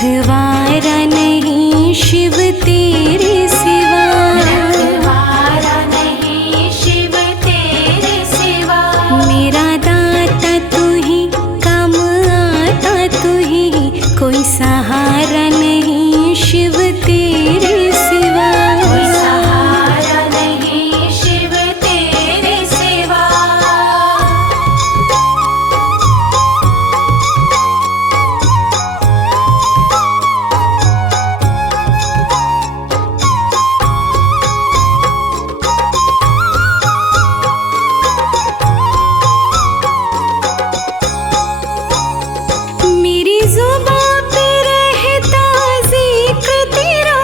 रखवारा नहीं शिव तेरे सिवा, रखवारा नहीं शिव तेरे सिवा। मेरा दाता तू ही, काम आता तू ही, कोई सहारा नहीं शिव तेरे सिवा, कोई सहारा नहीं शिव तेरे सिवा। मेरी जुबां पे रहता जिक्र तेरा,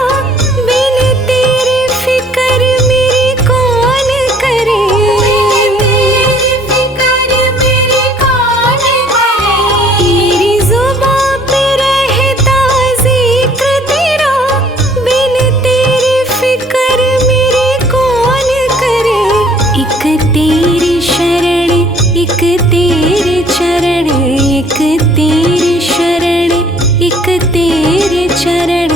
बिन तेरे फिक्र मेरी कौन करे, तेरी फिक्र मेरी कौन करे। मेरी जुबां पे रहता जिक्र तेरा, बिन तेरे फिक्र मेरी कौन करे। एक तेरी शरण, एक तेरे चरण, एक तेरे शरण, एक तेरे चरण,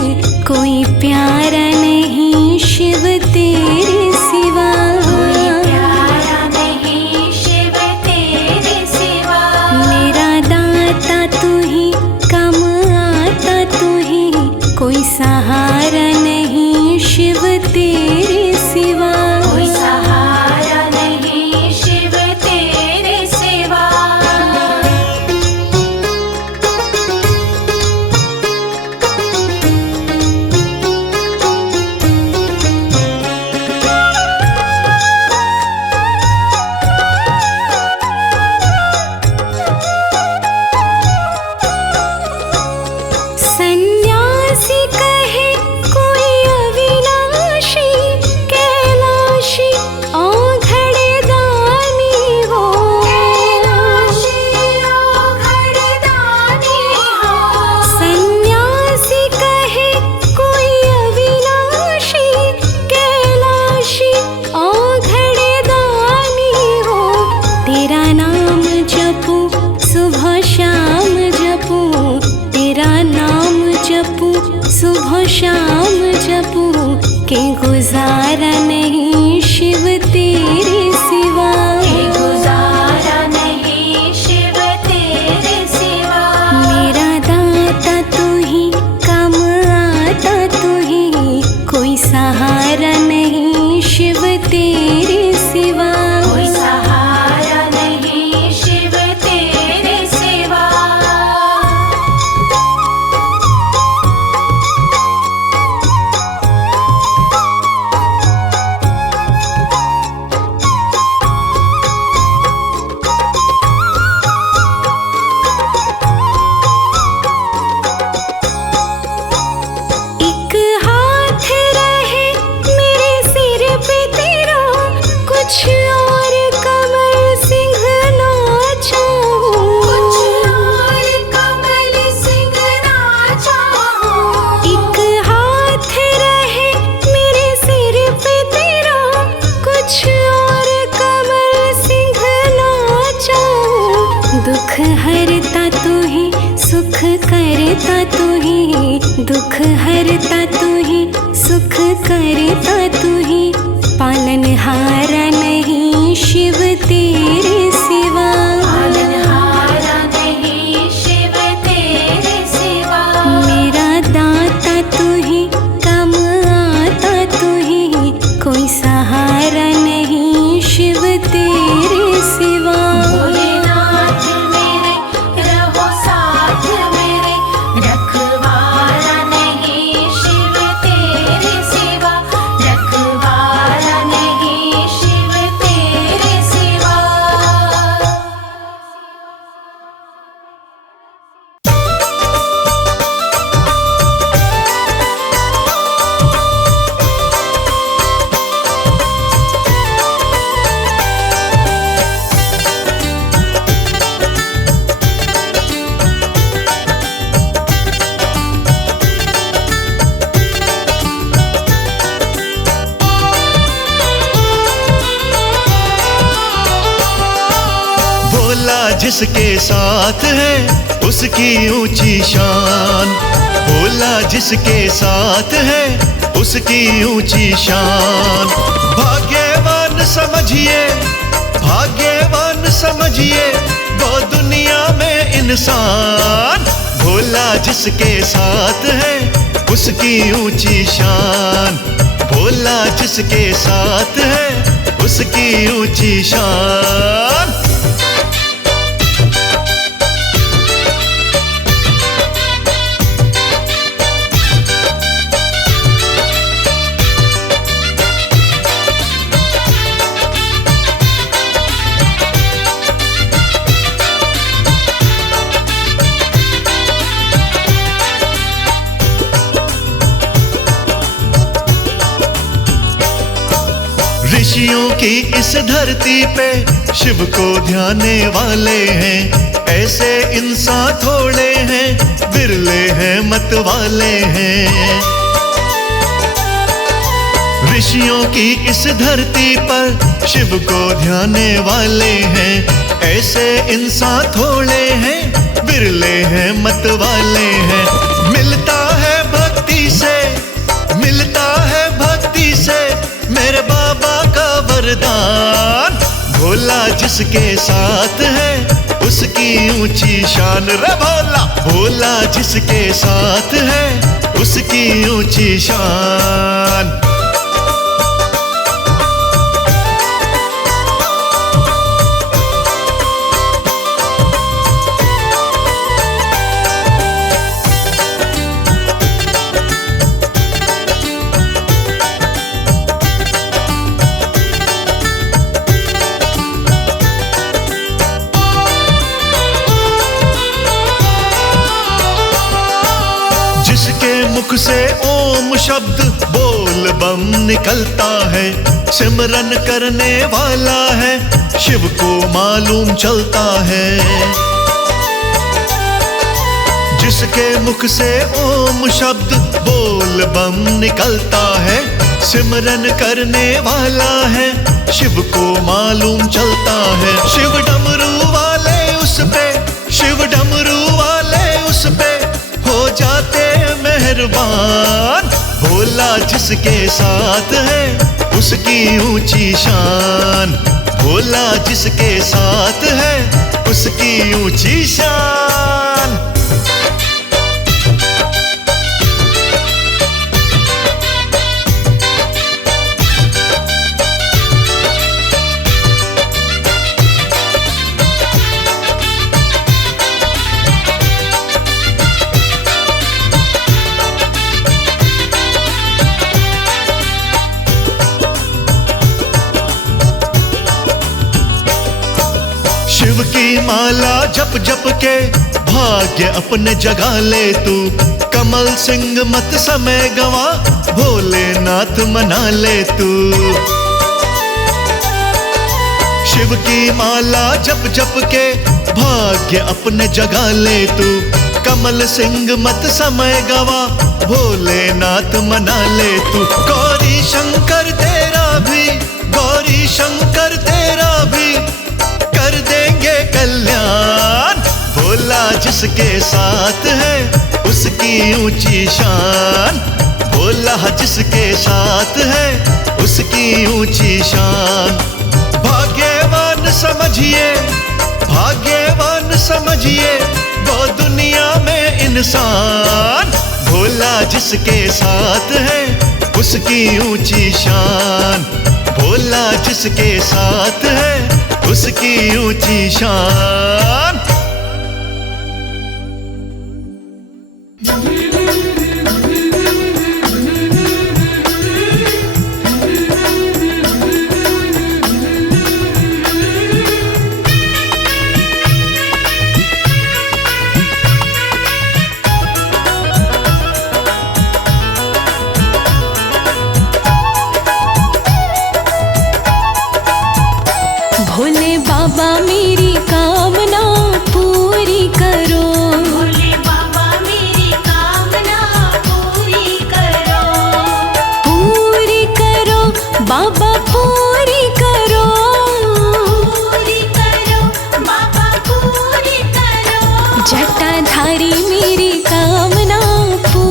कोई प्यारा नहीं शिव तेरे सिवा, कोई प्यारा नहीं शिव तेरे सिवा। मेरा दाता तू ही, काम आता तू ही, कोई सहारा नहीं शिव तेरे सिवा, कोई सहारा नहीं शिव तेरे सिवा। सन्यासी कहे कोई अविनाशी, कैलाशी औघड़ दानी हो, कैलाशी औघड़ दानी हो। सन्यासी कहे कोई अविनाशी, कैलाशी औघड़ दानी हो। तेरा नाम जपूं सुबह शाम जपूं, तेरा नाम जपूं सुबह शाम जपूं, के गुजारा नहीं शिव तेरे सिवा, के गुजारा नहीं शिव तेरे सिवा। मेरा दाता तू ही, काम आता तू ही, कोई सहारा नहीं शिव तेरे सिवा, कोई सहारा नहीं शिव तेरे सिवा। एक हाथ रहे मेरे सिर पे तेरा, कुछ और कमल सिंह ना चाहूं, कुछ और कमल सिंह ना चाहूं। एक हाथ रहे मेरे सिर पे तेरा, कुछ और कमल सिंह ना चाहूं। दुख हरता तू ही, सुख करता तू ही, दुख हरता तू ही, सुख करता तू ही, पालनहारा नहीं शिव तेरे सिवा, पालनहारा नहीं शिव तेरे सिवा। मेरा दाता तू ही, काम आता तू ही, कोई सहारा नहीं शिव तेरे सिवा। भोलेनाथ मेरे रहो साथ मेरे, रखवारा नहीं शिव तेरे सिवा, रखवारा नहीं शिव तेरे सिवा। जिसके साथ है उसकी ऊंची शान, भोला जिसके साथ है उसकी ऊंची शान। भाग्यवान समझिए, भाग्यवान समझिए वो दुनिया में इंसान। भोला जिसके साथ है उसकी ऊंची शान। भोला जिसके साथ है उसकी ऊंची शान। ऋषियों की इस धरती पे शिव को ध्याने वाले हैं। ऐसे इंसान थोड़े हैं, बिरले हैं मत वाले हैं। ऋषियों की इस धरती पर शिव को ध्याने वाले हैं। ऐसे इंसान थोड़े हैं, बिरले हैं मत वाले हैं। मिलता है भक्ति से, मिलता है भक्ति से मेरे बाबा का वरदान। भोला जिसके साथ है उसकी ऊंची शान। रे भोला, भोला जिसके साथ है उसकी ऊंची शान। मुख से ओम शब्द बोल बम निकलता है। सिमरन करने वाला है शिव को मालूम चलता है। जिसके मुख से ओम शब्द बोल बम निकलता है। सिमरन करने वाला है शिव को मालूम चलता है। शिव डमरू वाले उस पे, शिव डमरू वाले उस पे हो जाते मेहरबान। भोला जिसके साथ है उसकी ऊंची शान। भोला जिसके साथ है उसकी ऊंची शान। शिव की माला जप जप के भाग्य अपने जगा ले तू। कमल सिंह मत समय गवा, भोलेनाथ मना ले तू। शिव की माला जप जप के भाग्य अपने जगा ले तू। कमल सिंह मत समय गवा, भोलेनाथ मना ले तू। गौरी शंकर तेरा भी, गौरी शंकर तेरा भी कर देंगे कल्याण। भोला जिसके साथ है उसकी ऊंची शान। भोला जिसके साथ है उसकी ऊंची शान। भाग्यवान समझिए, भाग्यवान समझिए वो दुनिया में इंसान। भोला जिसके साथ है उसकी ऊंची शान। भोला जिसके साथ है उसकी ऊंची शान। भोले बाबा मेरी कामना पूरी करो। भोले बाबा मेरी कामना पूरी करो। पूरी करो बाबा पूरी करो। पूरी करो बाबा पूरी करो। जटाधारी मेरी कामना पूरी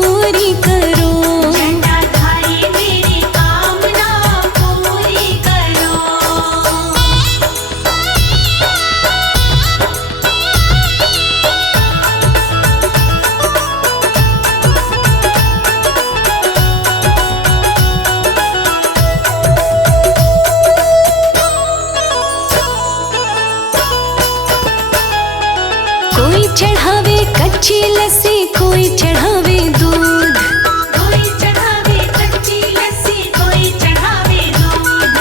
कच्ची लस्सी कोई चढ़ावे दूध, कोई चढ़ावे कच्ची लस्सी, कोई चढ़ावे दूध।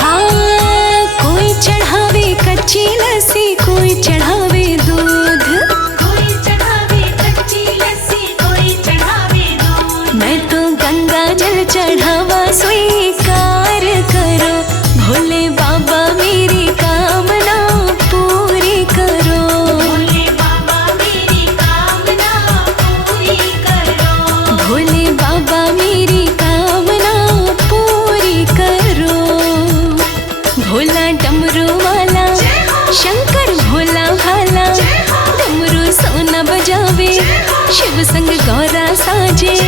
हाँ कोई चढ़ावे कच्ची लस्सी कोई चढ़ावे दूध। कोई चढ़ावे कच्ची लस्सी, कोई चढ़ावे दूध। मैं तो गंगा जल चढ़ावा स्वीकार करो, भोले बाबा मेरी कामना पूरी करो। भोले बाबा मेरी कामना पूरी करो। भोले बाबा मेरी कामना पूरी करो। भोला डमरू वाला शंकर भोला भाला, डमरू सोना बजावे शिव संग गौरा साजे।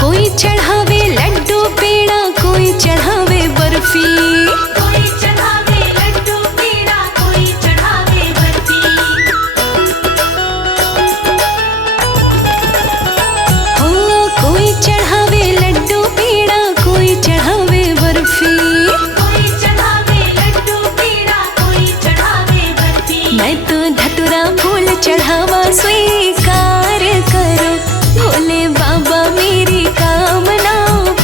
कोई चढ़ावे लड्डू पेड़ा कोई चढ़ावे बर्फी, कोई चढ़ावे लड्डू पेड़ा, कोई चढ़ावे बर्फी। हो कोई चढ़ावे लड्डू पेड़ा कोई चढ़ावे बर्फी। कोई चढ़ावे लड्डू पेड़ा, कोई चढ़ावे बर्फी। मैं तो धतुरा फूल चढ़ावा स्वीकार करो, भोले बाबा मेरी कामना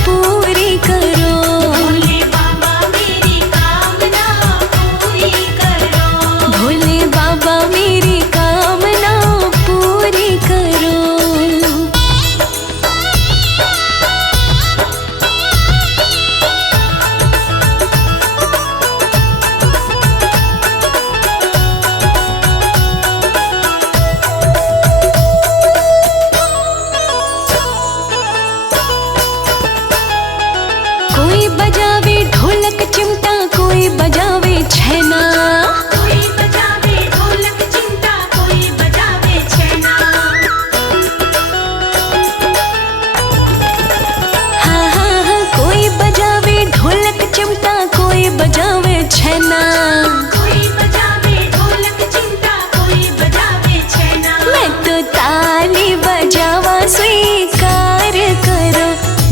पूरी करो। भोले बाबा मेरी कामना पूरी करो। भोले बाबा मेरी कामना पूरी करो। कोई बजावे ढोलक चिमटा कोई बजावे छैना, कोई बजावे ढोलक चिमटा, कोई बजावे छैना। हाँ हाँ हाँ कोई बजावे ढोलक चिमटा कोई बजावे छैना। कोई बजावे ढोलक चिमटा, कोई बजावे छैना। मैं तो ताली बजावा स्वीकार करो,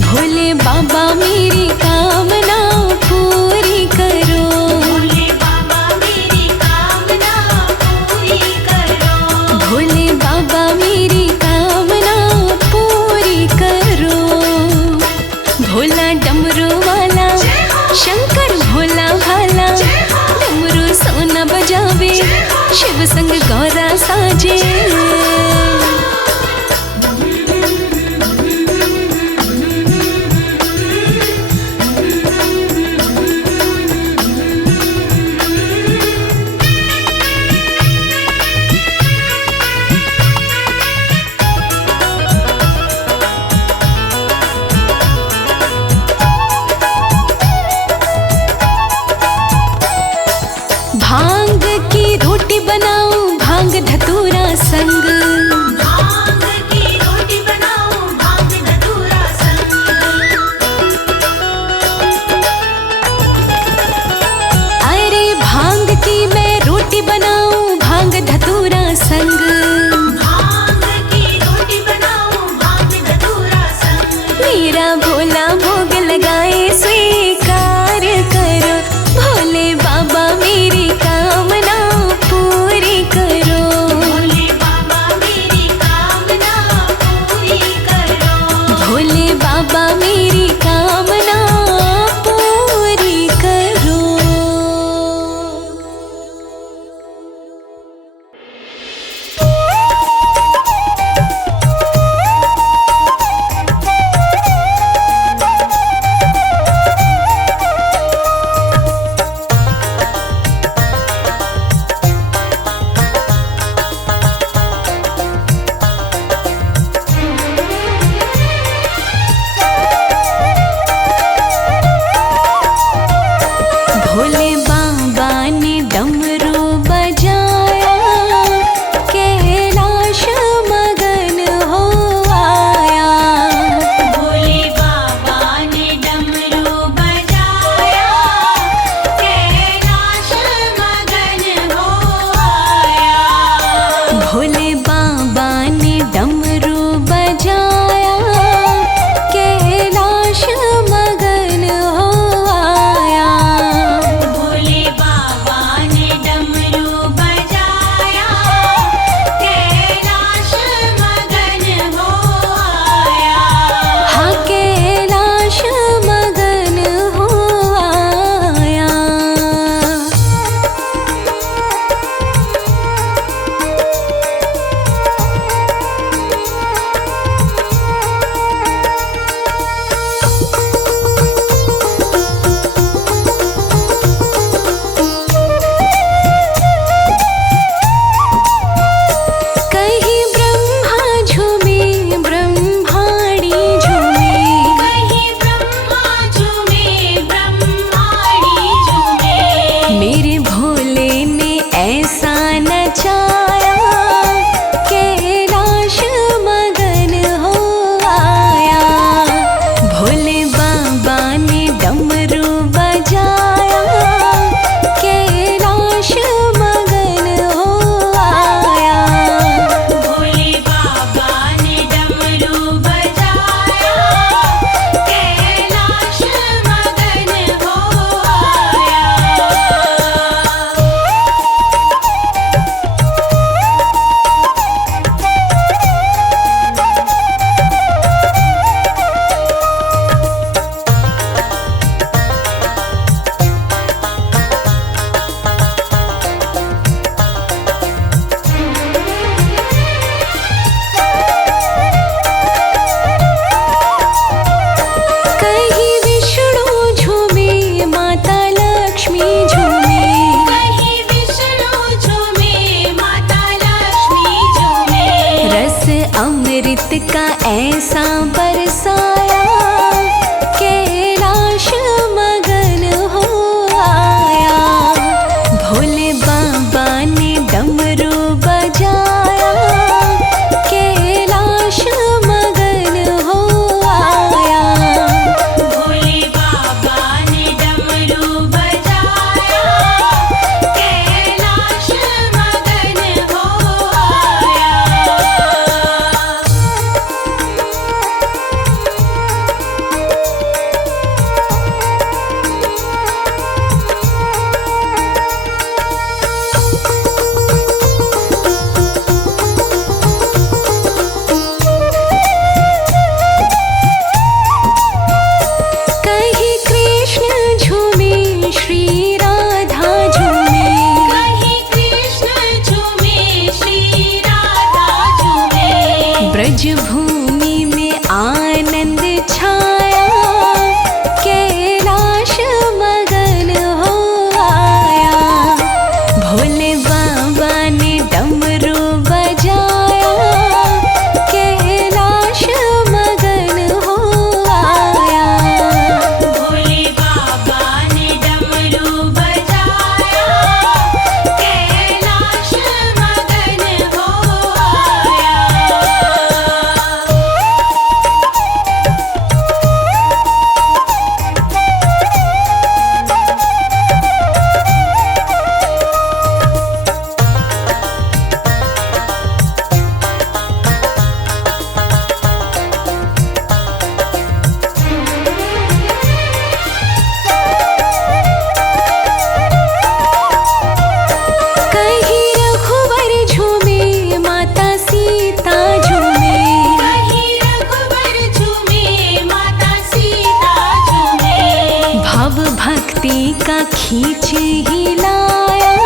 भोले बाबा मेरी कामना पूरी करो। भोले बाबा मेरी कामना पूरी करो। भोले बाबा मेरी कामना पूरी करो। भोला डमरू वाला शंकर भोला भाला, डमरू सोना बजावे शिव संग गौरा साजे। भांग की रोटी बनाऊं भांग धतूरा संग, भांग की रोटी बनाओ, भांग धतूरा संग। अरे भांग की मैं रोटी बनाऊं भांग धतूरा संग। भांग की रोटी बनाओ, भांग धतूरा संग। मेरा भोला भोग लगाए स्वीकार करो, भोले बाबा मेरी कामना पूरी ऐसा बरसाया कैलाश मगन हो आया। भोले बाबा ने डमरू बजाया कैलाश मगन हो आया। भोले बाबा ने डमरू बजाया कैलाश मगन हो आया। कहीं कृष्ण झूमे श्री राधा झूमे। कहीं कृष्ण झूमे श्री राधा झूमे। ब्रज भूमि में आनंद छाया कैलाश मगन हो आया। भोले बाबा ने डमरू बजाया कैलाश मगन हो आया। भोले बाबा ने डमरू बजाया कैलाश मगन हो आया। कहीं रघुवर झूमे माता सीता झूमे। कहीं रघुवर झूमे माता सीता झूमे। भाव भक्ति का खींच ही लाया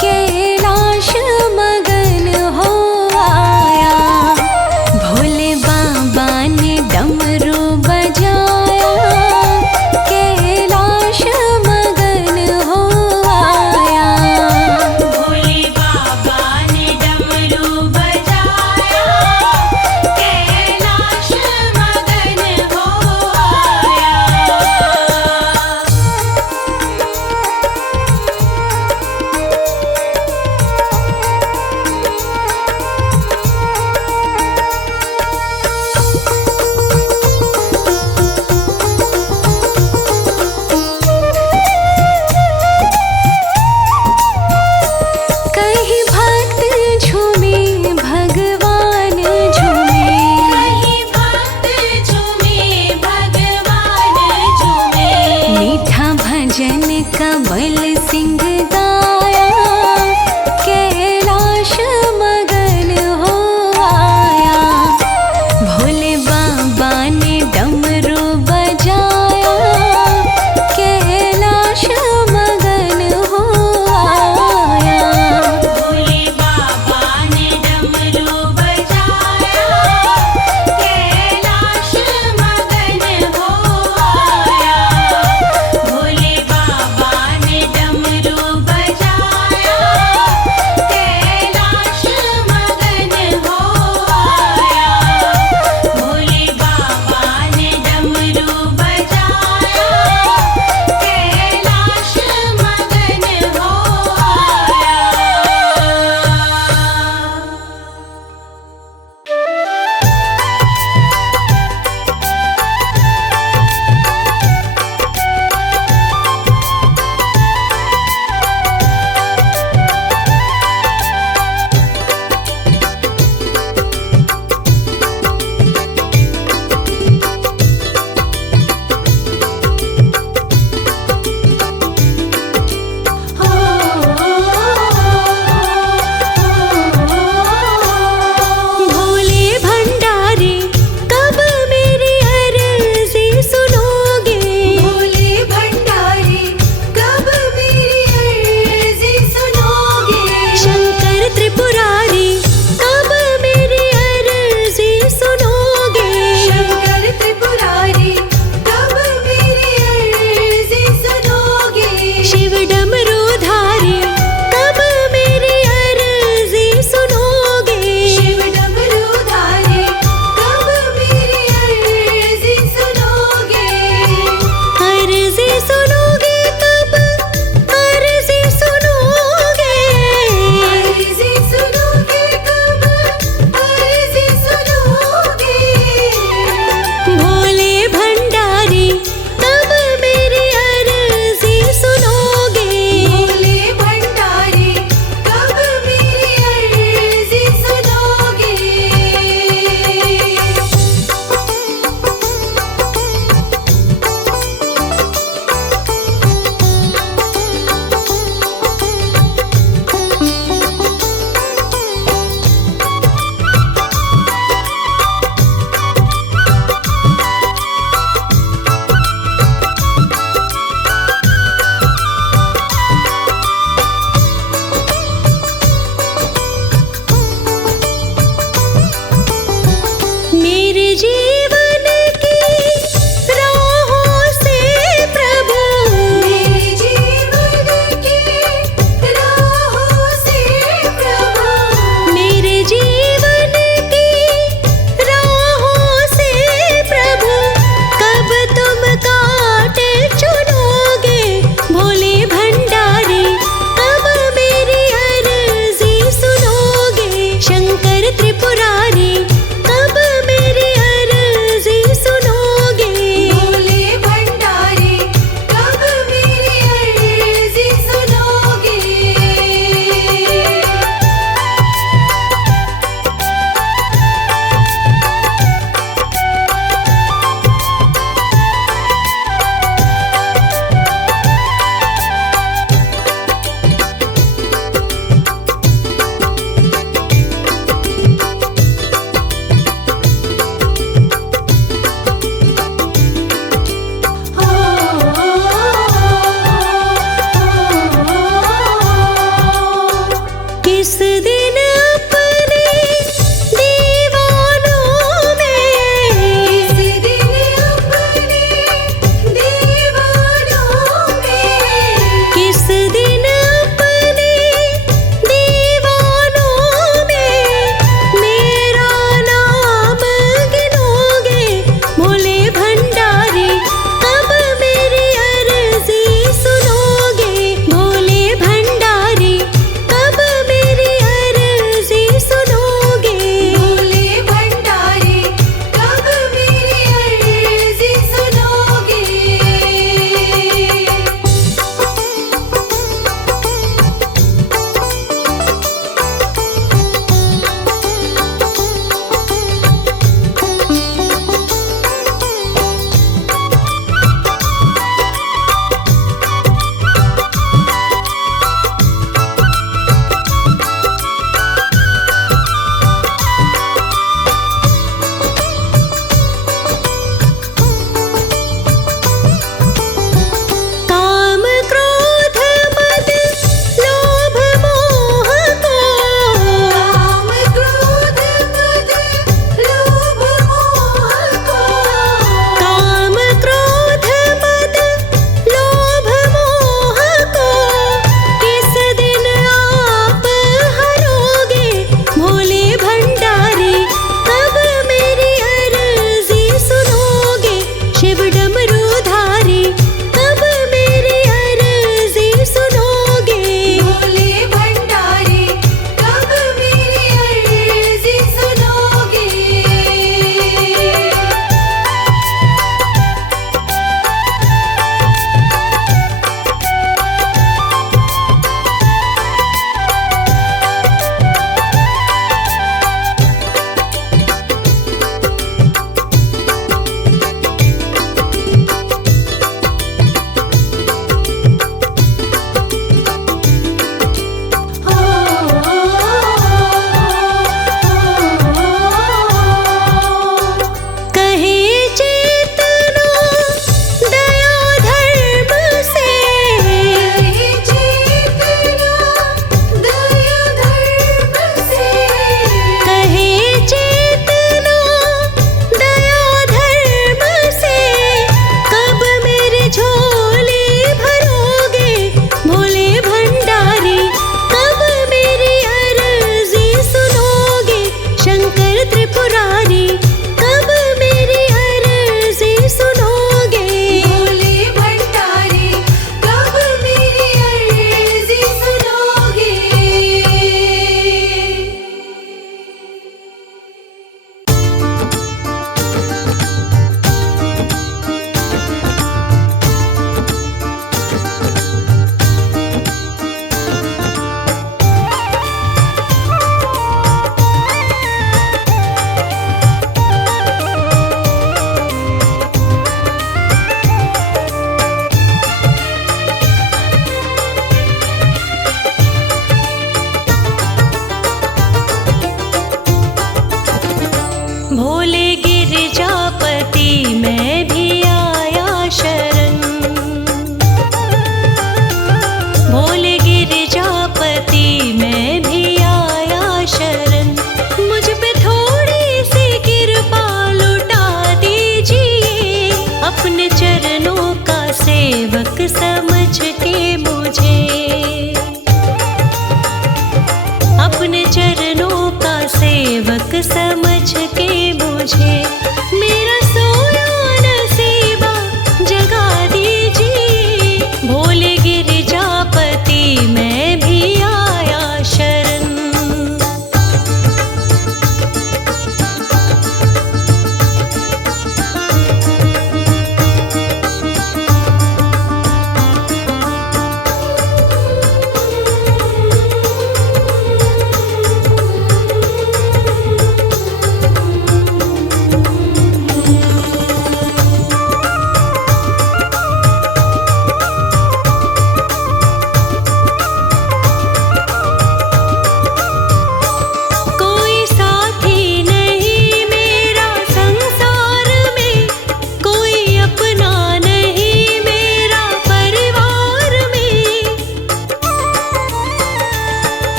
कैलाश मगन हो आया। भोले बाबा ने डमरू बजाया कैलाश मगन हो आया। भोले बाबा ने डमरू बजाया कैलाश मगन हो आया। कहीं भक्त झूमे भगवान झूमे। कहीं भक्त झूमे भगवान झूमे। मीठा भजन कमल सिंह गाया कैलाश मगन हो आया। भोले बाबा ने डमरू बजाया कैलाश मगन हो आया। भोले बाबा ने डमरू बजाया कैलाश मगन हो आया। भोले बाबा ने डमरू बजाया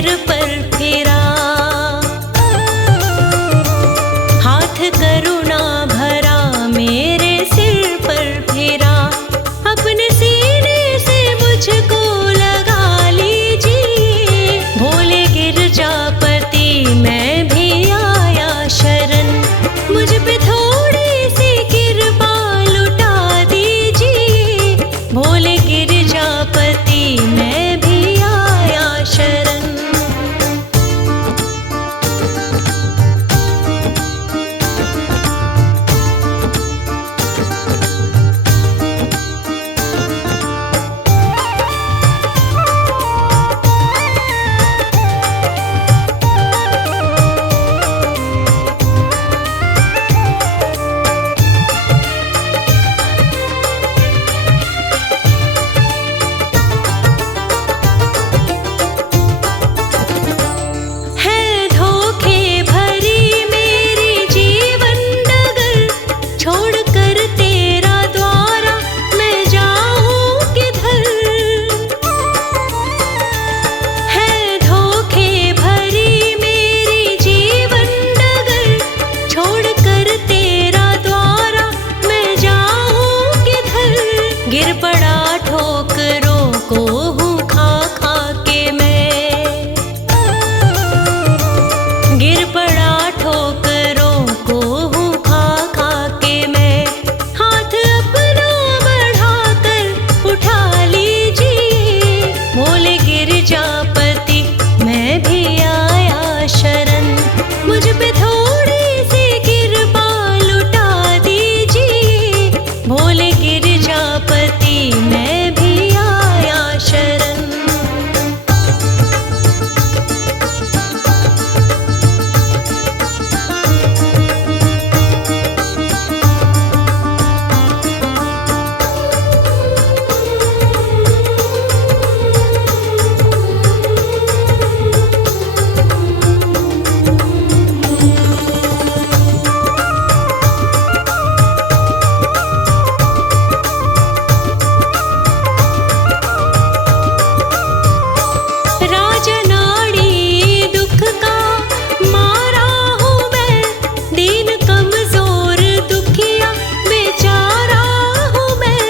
सिर पर फिरा, हाथ करुणा भरा मेरे सिर पर फिरा, अपने सीने से मुझको लगा लीजिए, भोले गिरजापति मैं भी आया शरण, मुझ पे थोड़ी सी कृपा लुटा दीजिए, भोले गिरजापति मैं भी आया शरण। है धोखे भरी मेरी जीवन डगर, छोड़कर तेरा द्वारा मैं जाऊं किधर। है धोखे भरी मेरी जीवन डगर, छोड़कर तेरा द्वारा मैं जाऊं किधर। गिर पड़ा ठोकरों को हूँ खा खा के मैं, गिर पड़ा ठोकरों को हूँ खा खा के मैं, हाथ अपना बढ़ाकर उठा लीजिए, भोले गिरजापति मैं भी आया शरण, मुझ पे थोड़ी सी कृपा लुटा दीजिए, भोले गिरजापति मैं भी आया शरण। राजनाड़ी दुख का मारा हूँ मैं, दीन कमजोर दुखिया बेचारा हूँ मैं।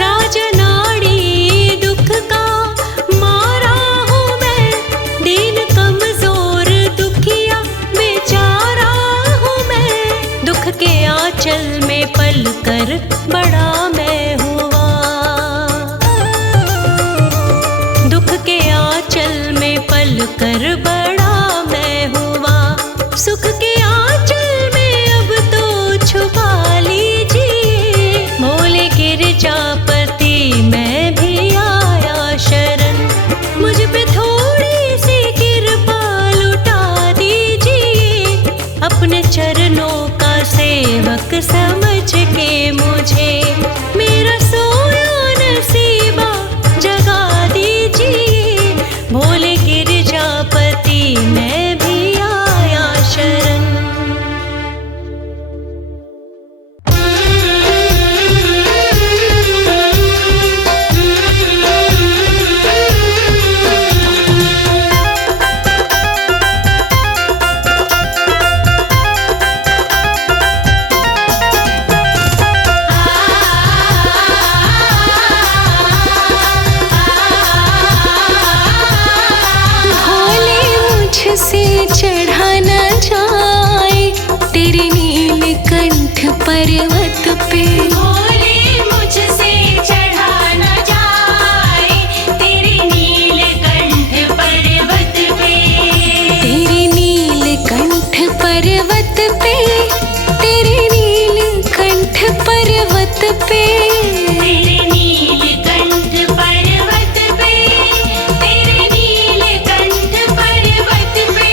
राजनाड़ी दुख का मारा हूँ मैं, दीन कमजोर दुखिया बेचारा हूँ मैं। दुख के आंचल में पल कर बड़ा मैं हुआ, दुख के आंचल में पल कर बड़ा मैं हुआ, सुख के आंचल में अब तो छुपा लीजिए, भोले गिरजापति मैं भी आया शरण, मुझ पे थोड़ी सी कृपा लुटा दीजिए, अपने चरणों का सेवक समझ के मुझे, मेरा सोया नसीबा जगा दीजिए, भोले गिरजापति मैं भी आया शरण। भोले मुझसे चढ़ा न जाए तेरे नीलकंठ पर्वत पे, भोले मुझसे चढ़ा न जाए तेरे नीलकंठ पर्वत पे, तेरे नीलकंठ पर्वत पे, तेरे नीलकंठ पर्वत पे। तेरे नीलकंठ पर्वत पे, तेरे नीलकंठ पर्वत पे,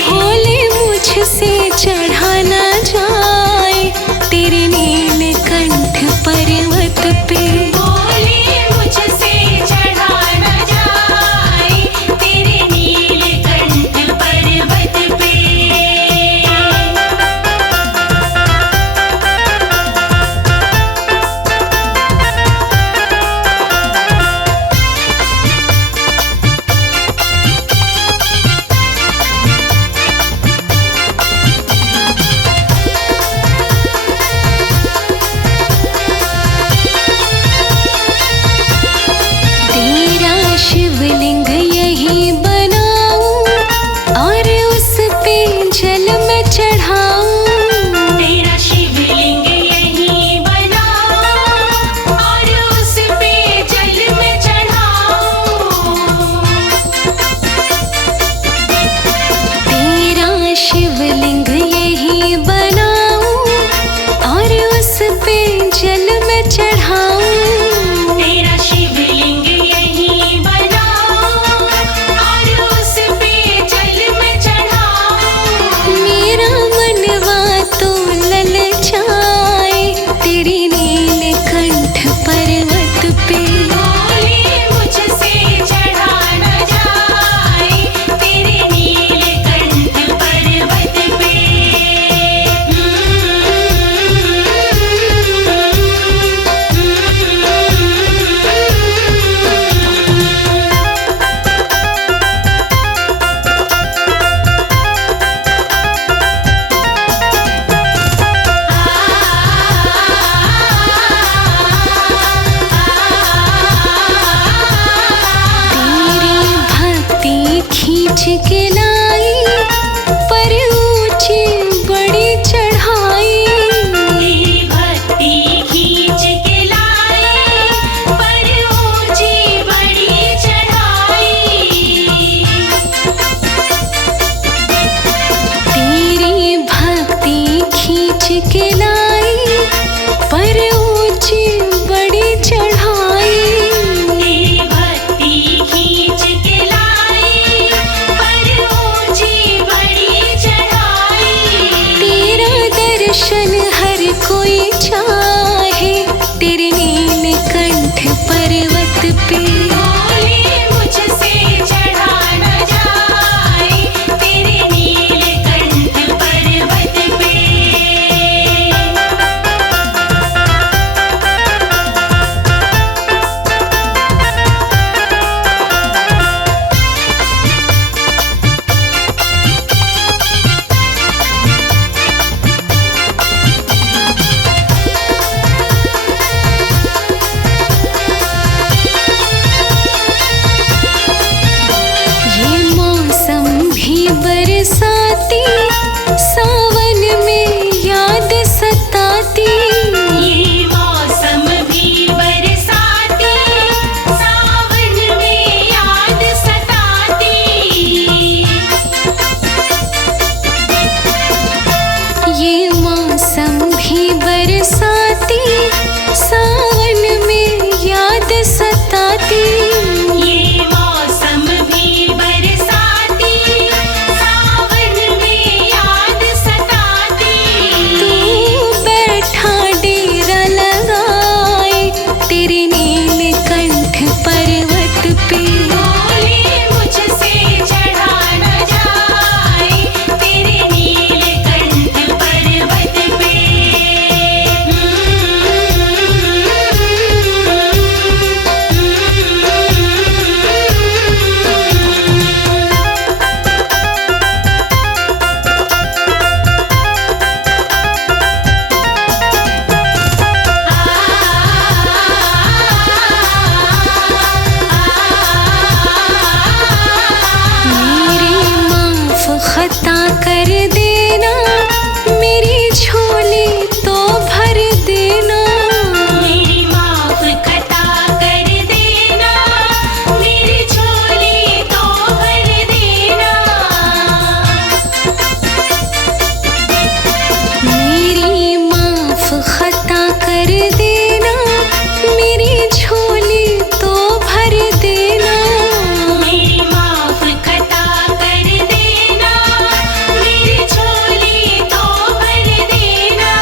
भोले मुझसे चढ़ा न जाए तेरे नीलकंठ पर्वत पे, भोले मुझसे चढ़ा न जाए तेरे नीलकंठ पर्वत पे। शिवलिंग यही बनाऊं और उस पे जल में चढ़ाऊं। तेरा शिवलिंग यही बनाऊं और उस पे जल में चढ़ाऊं। तेरा शिवलिंग यही बनाऊं और उस पे जल में चढ़ाऊं। तेरा शिवलिंग यही बनाऊं और उस पे जल में चढ़ाऊं। मेरा मनवा तो ललचाए तेरी नीलकंठ पर्वत पे। बोले मुझसे चढ़ा न जाए तेरे नीलकंठ पर्वत पे। तेरी भक्ति खींच के लाई पर ऊंची बड़ी चढ़ाई। तेरी भक्ति खींच के लाई पर ऊंची बड़ी चढ़ाई। तेरी भक्ति खींच के लाई पर ऊंची बड़ी चढ़ाई। तेरी भक्ति खींच के लाई पर ऊंची बड़ी चढ़ाई। तेरा दर्शन हर कोई चाहे तेरे नीलकंठ पर्वत पे। बोले मुझसे चढ़ा न जाए तेरे नीलकंठ पर्वत पे। ये मौसम भी बरसाती सावन में याद सताती। ये मौसम भी बरसाती सावन में याद सताती। ये मौसम भी बरसाती सावन में याद सताती। ये मौसम भी बरसाती सावन में याद सताती। तू बैठा डेरा लगाए तेरे नीलकंठ पर्वत पे। बोले मुझसे चढ़ा न जाए तेरे नीलकंठ पर्वत पे। मेरी माफ खता कर देना मेरी झोली तो भर देना। मेरी माफ खता कर देना मेरी झोली तो भर देना। मेरी माफ खता कर देना मेरी झोली तो भर देना। मेरी माफ खता कर देना मेरी झोली तो भर देना।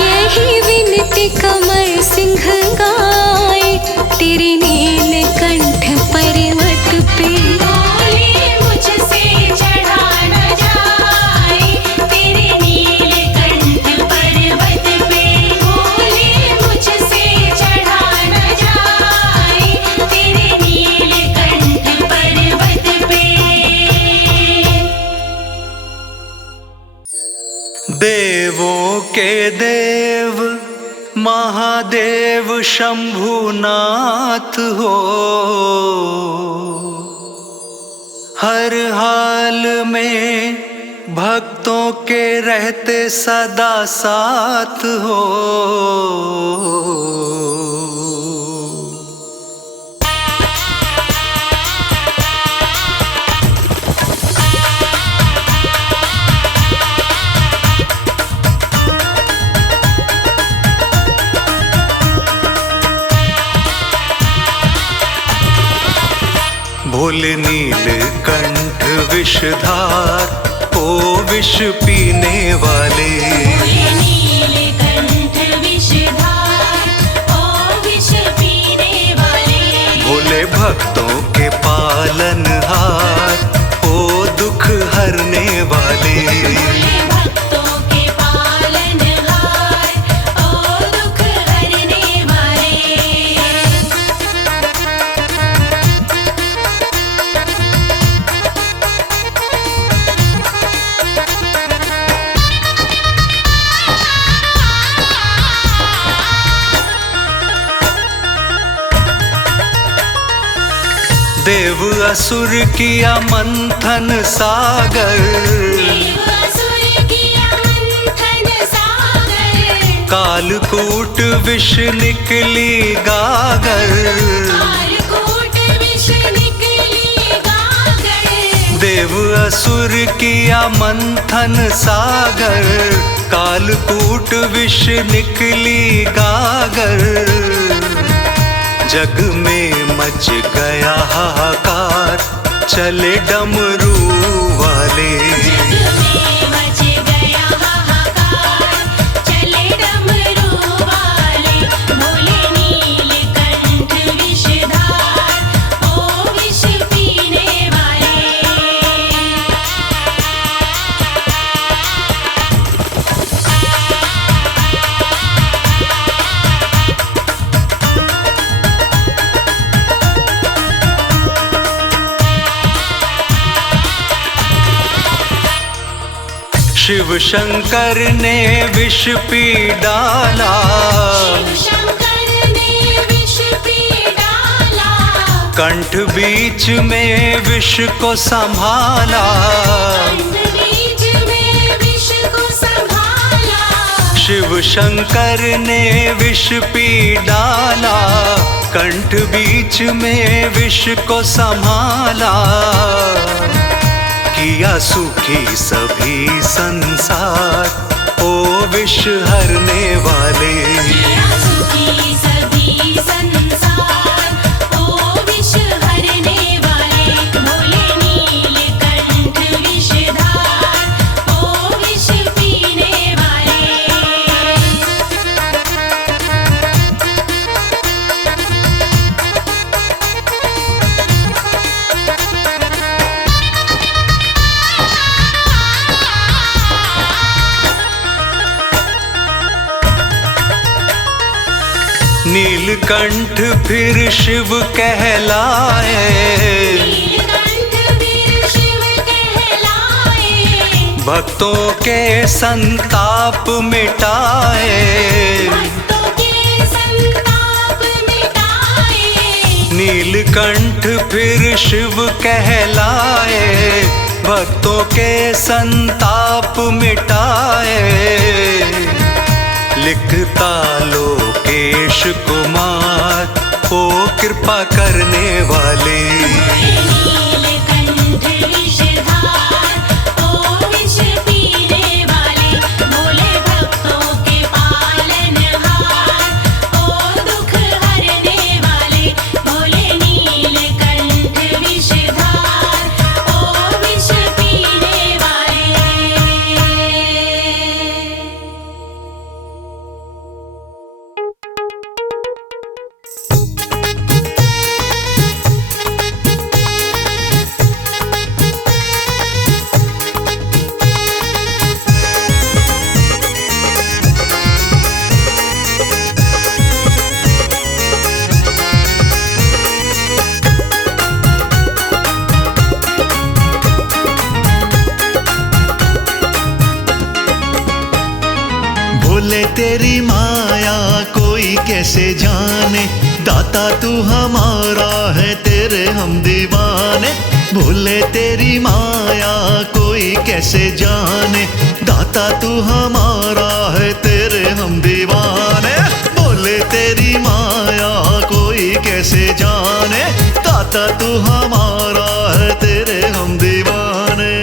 यही विनती कमर सिंह गाए तेरे नीलकंठ पर्वत पे। बोले मुझसे चढ़ा न जाए तेरे नीलकंठ पर्वत पे। बोले मुझसे चढ़ा न जाए तेरे नीलकंठ पर्वत पे। देवों के देव महादेव शंभुनाथ हो। हर हाल में भक्तों के रहते सदा साथ हो। भोले नीलकंठ विषधार, ओ विष पीने वाले। भोले नीलकंठ विषधार, ओ विष पीने वाले। भोले भक्तों के पालनहार, ओ दुख हरने वाले। भोले भक्तों के पालनहार, ओ दुख हरने वाले। देव असुर किया मंथन सागर, देव असुर किया मंथन सागर। कालकूट विष निकली गागर। कालकूट विष निकली गागर। देव असुर किया मंथन सागर, कालकूट विष निकली गागर। जग में मच गया हाहाकार, चले डमरू वाले। जग में मच गया हाहाकार, चले डमरू वाले। भोले नीलकंठ विषधार, ओ विष पीने वाले। शिव शंकर ने विष पी डाला, शिव शंकर ने विष पी डाला। कंठ बीच में विष को संभाला। कंठ बीच में विष को संभाला। शिव शंकर ने विष पी डाला, कंठ बीच में विष को संभाला। किया सुखी सभी संसार, ओ विष हरने वाले। किया सुखी सभी संसार, ओ विष हरने वाले। भोले नीलकंठ विषधार, ओ विष पीने वाले। नीलकंठ फिर शिव कहलाए। नीलकंठ वीर शिव कहलाए। भक्तों के संताप मिटाए। भक्तों के संताप मिटाए। नीलकंठ फिर शिव कहलाए। भक्तों के संताप मिटाए। लिखता लोकेश कुमार, ओ कृपा करने वाले। नीलकंठ विषधार, ओ विष पीने वाले। भोले भक्तों के पालनहार, ओ दुख हरने वाले। भोले नीलकंठ विषधार, ओ विष पीने वाले। भोले तेरी माया कोई कैसे जाने, दाता तू हमारा है तेरा तेरे हम दीवाने, भूले तेरी माया कोई कैसे जाने, दाता तू हमारा है तेरे हम दीवाने, भूले तेरी माया कोई कैसे जाने, दाता तू हमारा है तेरे हम दीवाने।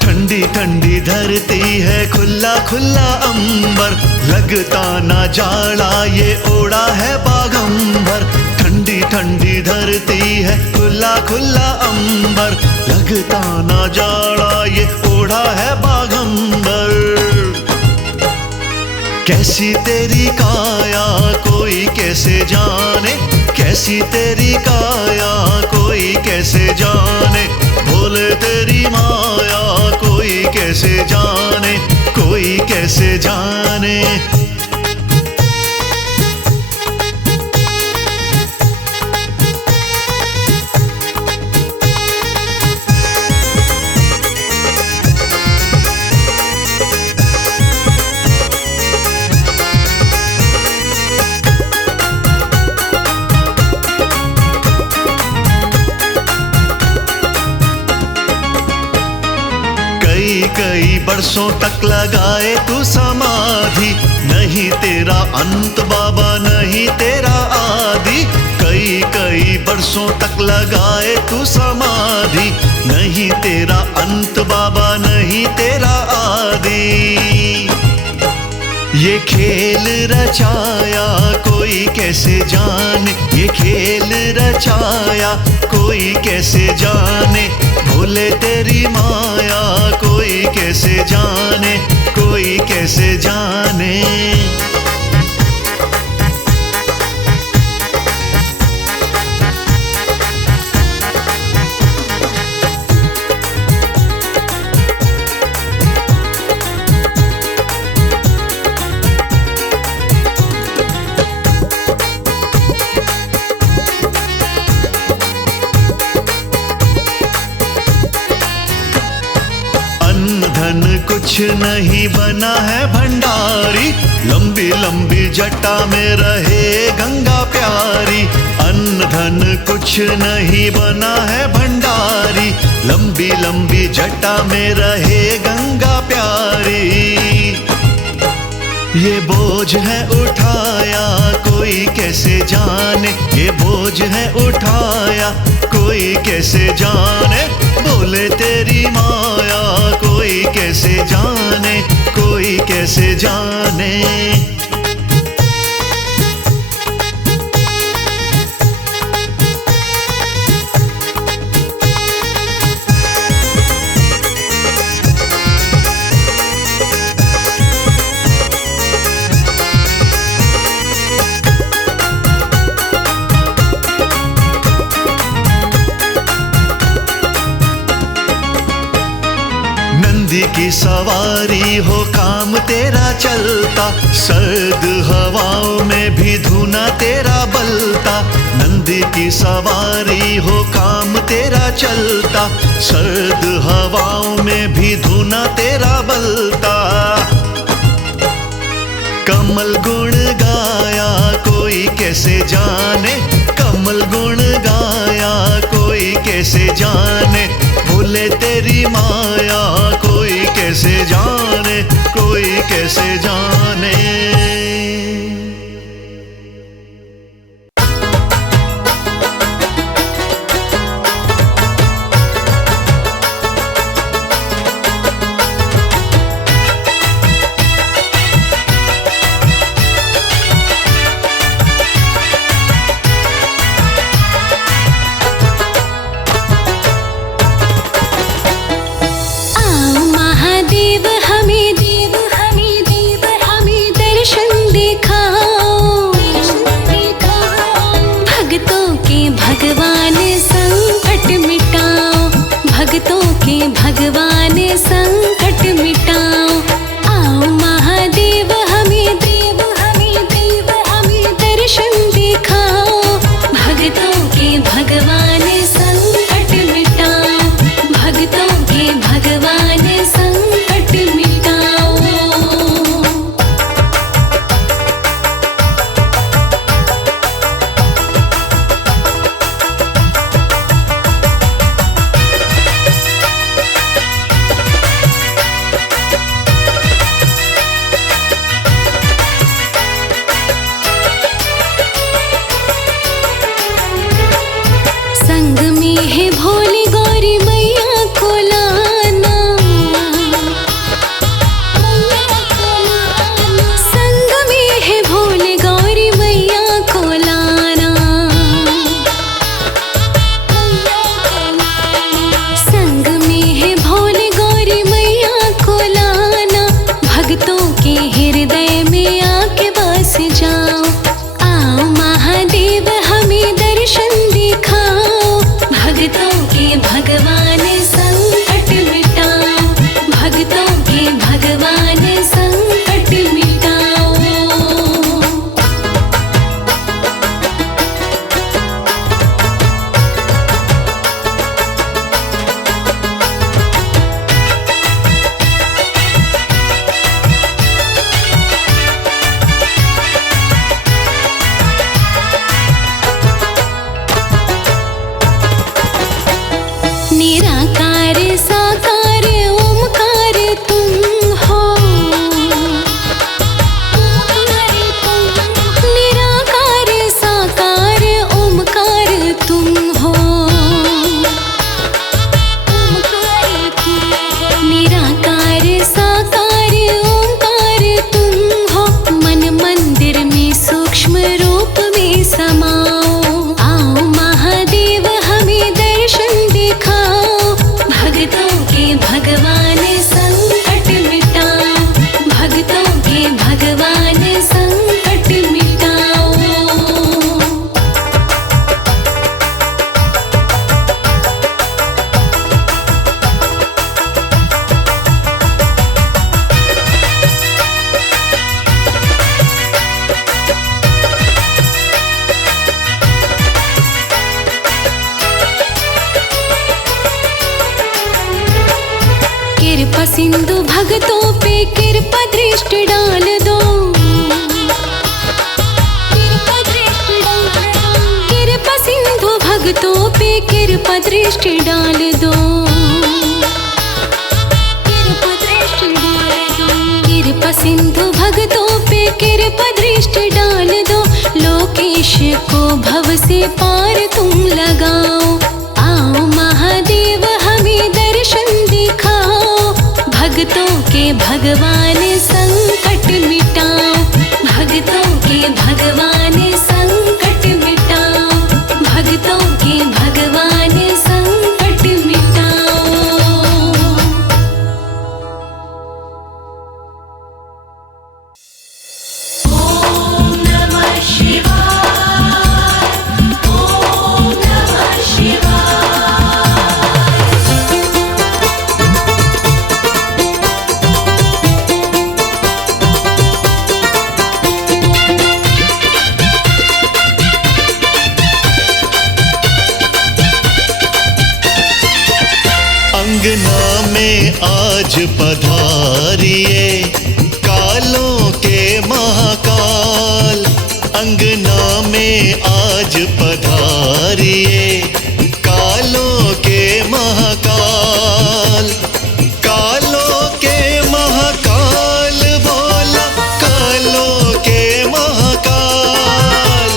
ठंडी ठंडी धरती है, खुला खुला अंबर, लगता ना जाड़ा ये ओढ़ा है बागंबर। ठंडी ठंडी धरती है, खुला खुला अंबर, लगता ना जाड़ा ये ओढ़ा है बागंबर। कैसी तेरी काया कोई कैसे जाने, कैसी तेरी काया कोई कैसे जाने, भोले तेरी माया कोई कैसे जाने, कोई कैसे जाने। कई बरसों तक लगाए तू समाधि, नहीं तेरा अंत बाबा नहीं तेरा आदि। कई बरसों तक लगाए तू समाधि, नहीं तेरा अंत बाबा नहीं तेरा आदि। ये खेल रचाया कोई कैसे जाने, ये खेल रचाया कोई कैसे जाने, भूले तेरी माया कोई कैसे जाने, कोई कैसे जाने। धन कुछ नहीं बना है भंडारी, लंबी लंबी जटा में रहे गंगा प्यारी। अन्न धन कुछ नहीं बना है भंडारी, लंबी लंबी जटा में रहे गंगा प्यारी। ये बोझ है उठाया कोई कैसे जाने, ये बोझ है उठाया कोई कैसे जाने, बोले तेरी माया कोई कैसे जाने, कोई कैसे जाने। नंदी की सवारी हो काम तेरा चलता, सर्द हवाओं में भी धुना तेरा बलता। नंदी की सवारी हो काम तेरा चलता, सर्द हवाओं में भी धुना तेरा बलता। कमल गुण गाया कोई कैसे जाने, कमल गुण गाया कोई कैसे जाने, भूले तेरी माया कोई कैसे जाने, कोई कैसे जाने। भगवान संकट मिटाओ, भक्तों के भगवान संकट भगवान संकट मिटाओ। निराकार साकार ओमकार तुम हो। निराकार साकार ओमकार तुम हो। निराकार साकार ओमकार तुम हो। मन मंदिर में सूक्ष्म रूप में समाओ। आओ महादेव हमें दर्शन दिखाओ। भक्तों के भगवान संकट मिटाओ। भक्तों के भगवान संकट मिटाओ। कृपा सिंधु भक्तों पे कृपा दृष्टि डाल दो। कृपा सिंधु भक्तों पे कृपा दृष्टि डाल दो। कृपा सिंधु भक्तों पे कृपा दृष्टि डाल दो। लोकेश को भव से पार तुम लगाओ। आओ महादेव हमें दर्शन दिखाओ। भक्तों के भगवान संकट मिटाओ। भक्तों के भगवान संकट मिटाओ। भक्तों के भगवान संकट मिटाओ। ओम नमः शिवाय। ओम नमः शिवाय। अंगना में आज पधारिए कालों के महाकाल। अंगना में आज पधारिए कालों के महाकाल। कालों के महाकाल बोला कालों के महाकाल।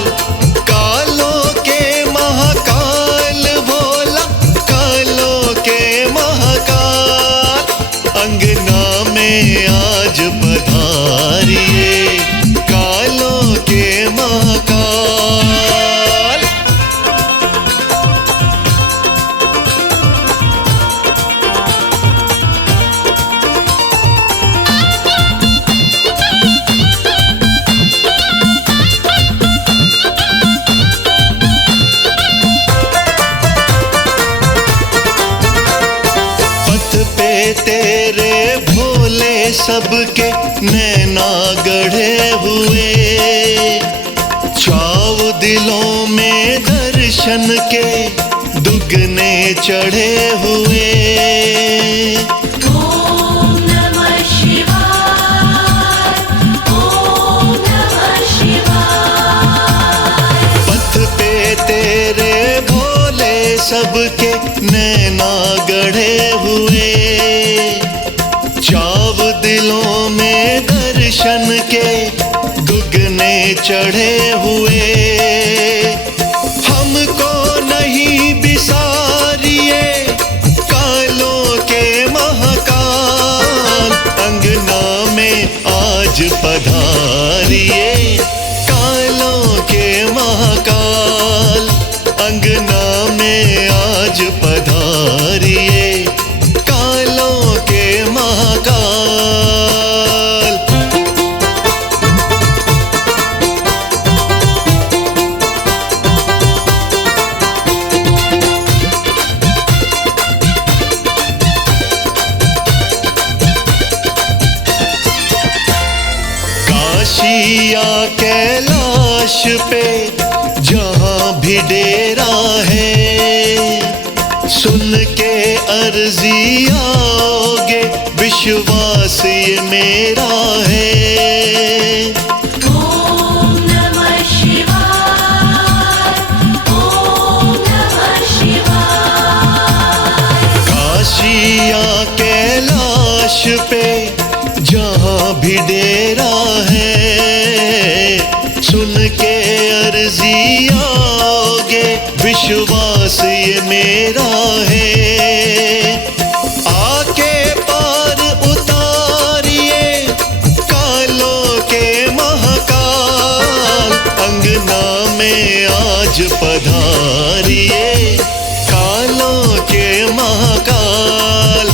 कालों के महाकाल बोला कालों के महाकाल। अंगना में आज पधारिए कालों के महाकाल। पथ पे तेरे भोले सबके नैना गढ़े हुए। चाव दिलों में दर्शन के दुगने चढ़े हुए। ओम नमः शिवाय। ओम नमः शिवाय। पथ पे तेरे भोले सबके नैना गढ़े हुए। चाव दिलों में दर्शन के दुगने चढ़े हुए। हमको नहीं बिसारिए कालों के महाकाल। अंगना में आज पधारिए कालों के महाकाल। अंगना में आज पधारिए कालों के महाकाल। या कैलाश पे जहाँ भी डेरा है, सुन के अर्जी आओगे, विश्वास ये मेरा है। ॐ नमः शिवाय, ॐ नमः शिवाय। काशी या कैलाश पे जहाँ भी डेरा है, सुन के अर्जी आओगे, विश्वास ये मेरा है। आके पार उतारिए कालों के महाकाल, अंगना में आज पधारिए कालों के महाकाल,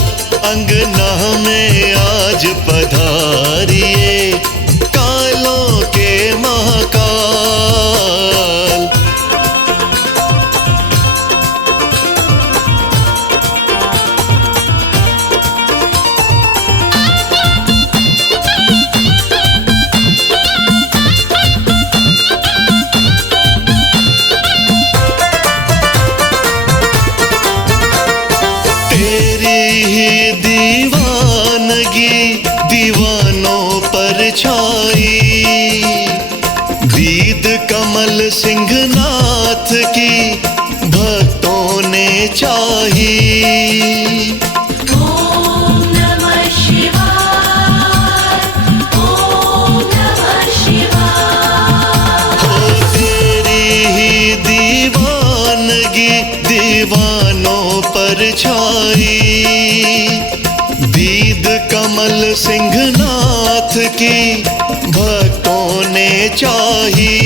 अंगना में आज पधारिए कालों के महाकाल। तेरी ही दीवानगी दीवानों पर छाई, दीद कमल सिंहनाथ की भक्तों ने चाही। ॐ नमः शिवाय, ॐ नमः शिवाय। हो तेरी ही दीवानगी दीवानों पर छाई, दीद कमल सिंहनाथ की भक्तों ने चाही।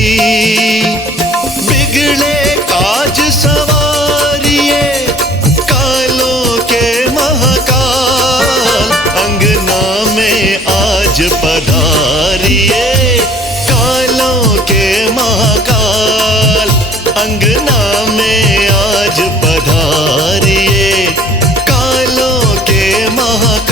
बिगड़े काज सवारिए कालों के महाकाल, अंगना में आज पधारिए कालों के महाकाल, अंगना में आज पधारिए कालों के महाकाल।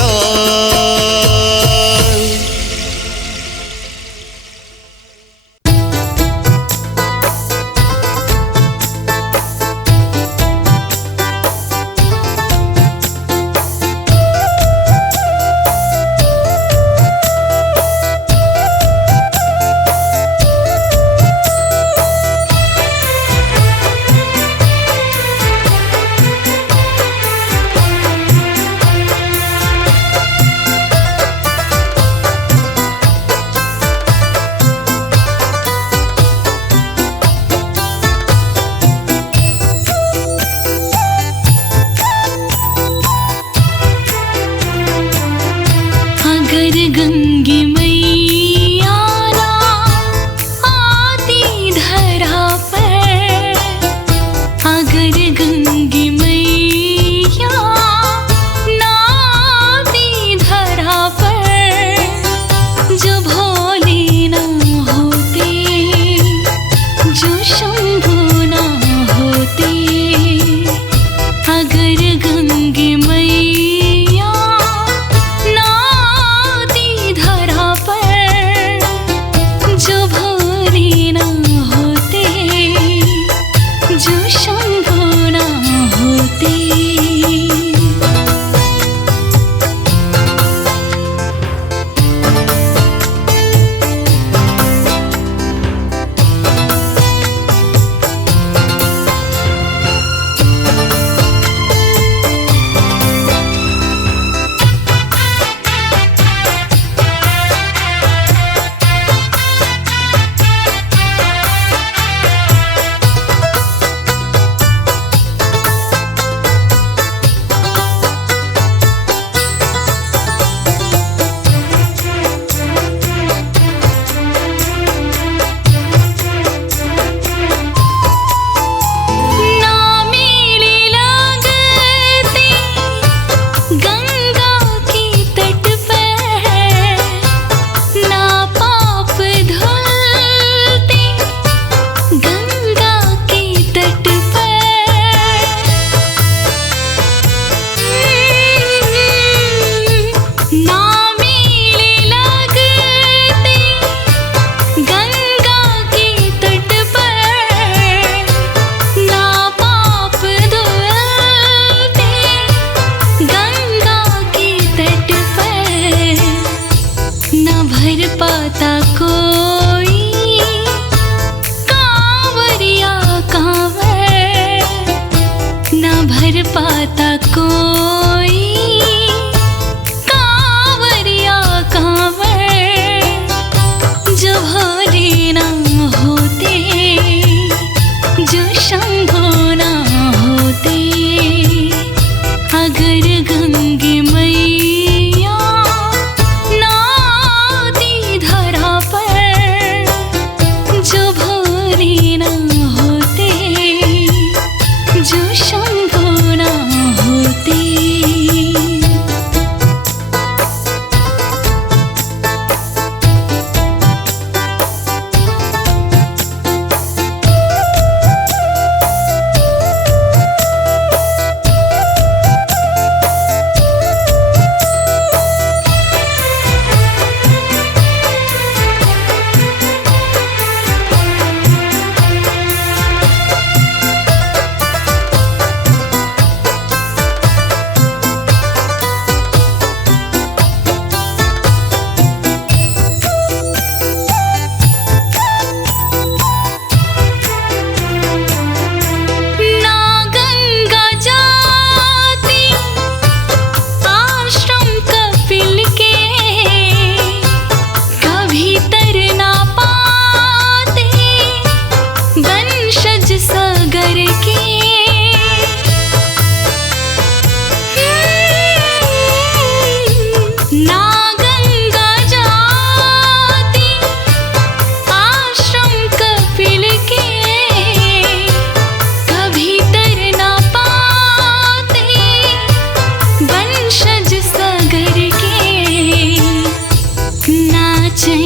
अगर गंगे मैया ना आती धरा पर, अगर गंगे मैया ना आती धरा पर, जो भोले ना होते, जो शंभू ना होते, अगर गंगे मैया ना आती धरा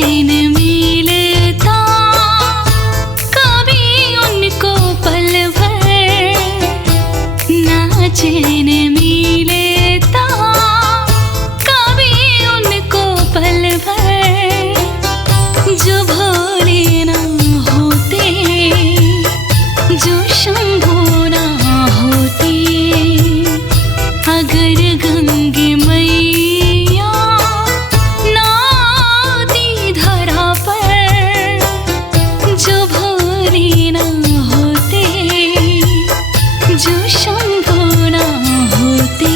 चैन मिलता कभी उनको पल भर, ना चैन मिलता कभी उनको पल भर, जो भोले ना होते, जो शंभू ना होते। अगर गंगे मैया ना आती धरा पर, जो भोले ना होते, जो शंभू ना होते।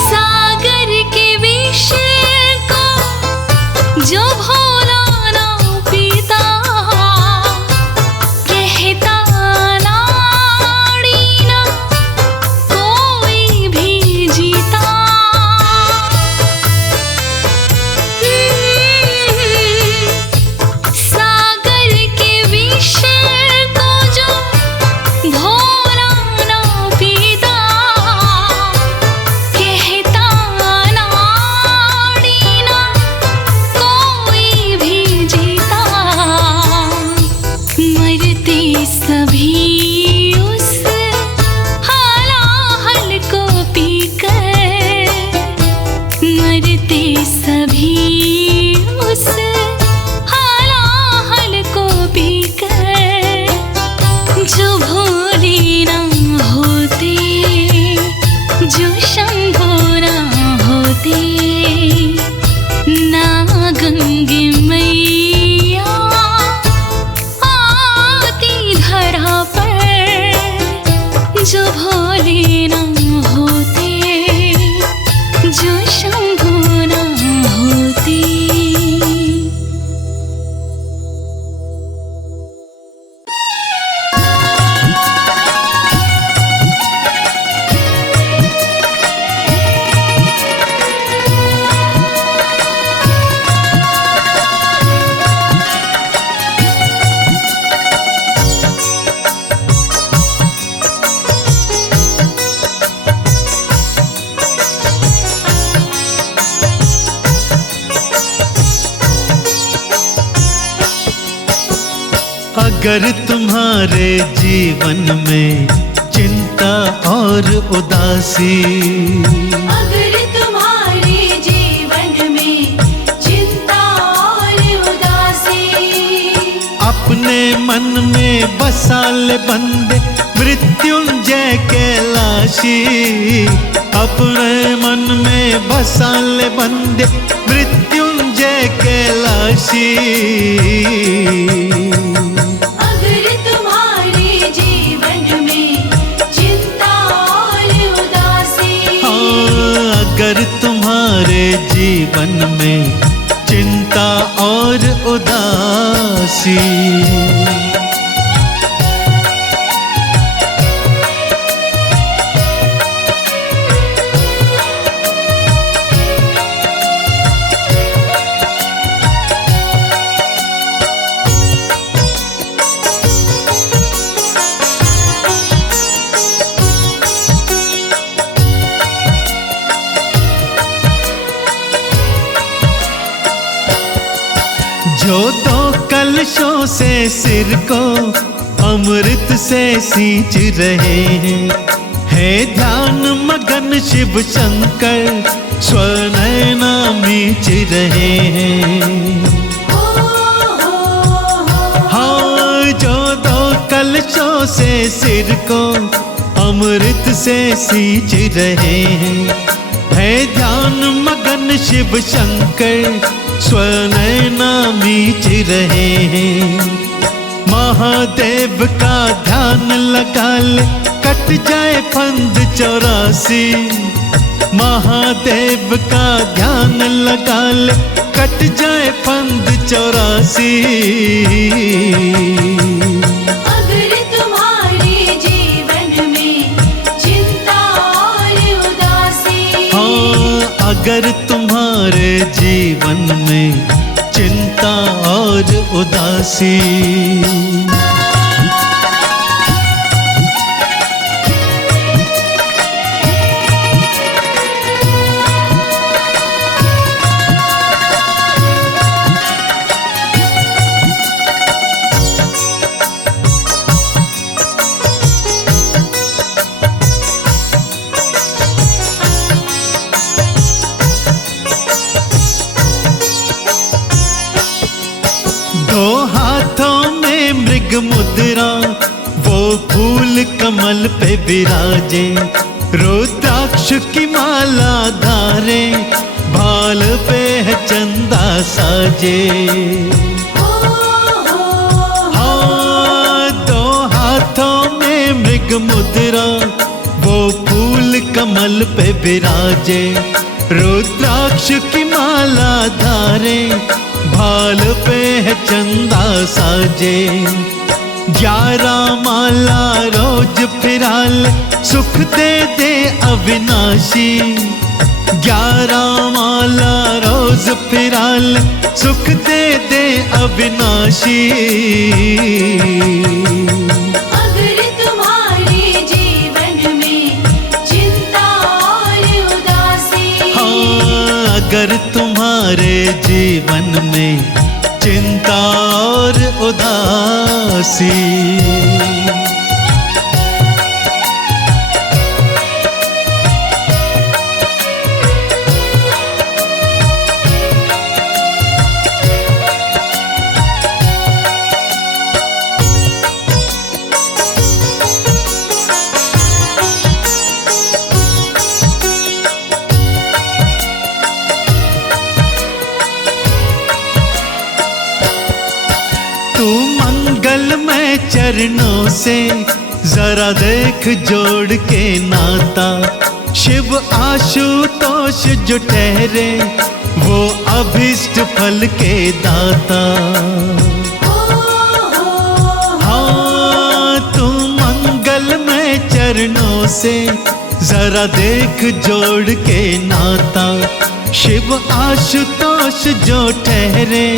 सागर के विष को जो भोला ना पीता, कहता नाड़ी ना कोई भी जीता। सागर के विष को जो भोला ना पीता, कहता नाड़ी ना कोई भी जीता। मरते सभी उस हलाहल को पीकर, मरते सभी उस हलाहल को पीकर, जो भोले ना होते, जो शंभू ना होते। ना गंगे मैया आती धरा पर, जो भोले ना होते, जो शंभू ना होते। अगर तुम्हारे जीवन में चिंता और उदासी, अगर तुम्हारे जीवन में चिंता और उदासी, अपने मन में बसा ले बंदे मृत्युंजय कैलाशी, अपने मन में बसा ले बंदे मृत्युंजय कैलाशी। अगर तुम्हारे जीवन में चिंता और उदासी, हाँ, अगर तुम्हारे जीवन में चिंता और उदासी, जो दो कलशों से सिर को अमृत से सींच रहे हैं, है ध्यान मगन शिव शंकर स्वनयना मीच रहे हैं। हाँ, जो दो कलशों से सिर को अमृत से सींच रहे हैं, है ध्यान मगन शिव शंकर स्वनयना मीच रहे हैं। महादेव का ध्यान लगा ले, कट जाए फंद 84। महादेव का ध्यान लगा ले, कट जाए फंद 84। अगर तुम्हारे जीवन में चिंता और उदासी, हाँ, अगर तुम्हारे जीवन में चिंता और उदासी। दो हाथों में मृग मुद्रा, वो फूल कमल पे विराजे। रुद्राक्ष की माला धारे, भाल पे है चंदा साजे। हाँ, दो हाथों में मृग मुद्रा, वो फूल कमल पे विराजे। रुद्राक्ष की माला धारे, भाल पे है चंदा साजे। 11 माला रोज फिराल, सुख दे दे अविनाशी। 11 माला रोज फिराल, सुख दे दे अविनाशी। अगर तुम्हारे जीवन में चिंता और उदासी, हाँ, अगर तुम्हारे जीवन में चिंता और उदासी। चरणों से जरा देख जोड़ के नाता। शिव आशुतोष जो ठहरे, वो अभिष्ट फल के दाता। हाँ, तू मंगल में चरणों से जरा देख जोड़ के नाता। शिव आशुतोष जो ठहरे,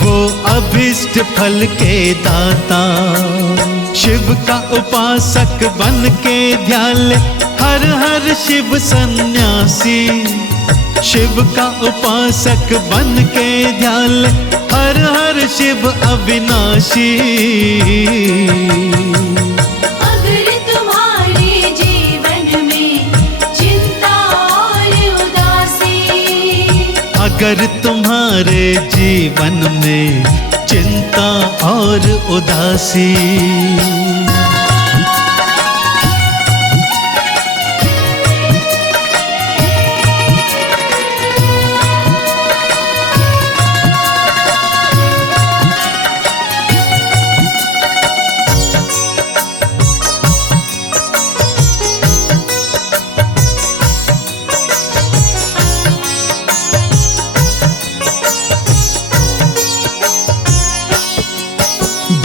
वो अभिष्ट फल के दाता। शिव का उपासक बन के ध्यान ले, हर हर शिव सन्यासी। शिव का उपासक बन के ध्यान ले, हर हर शिव अविनाशी। अगर तुम्हारे जीवन में चिंता और उदासी, अगर तुम्हारे जीवन में चिंता और उदासी।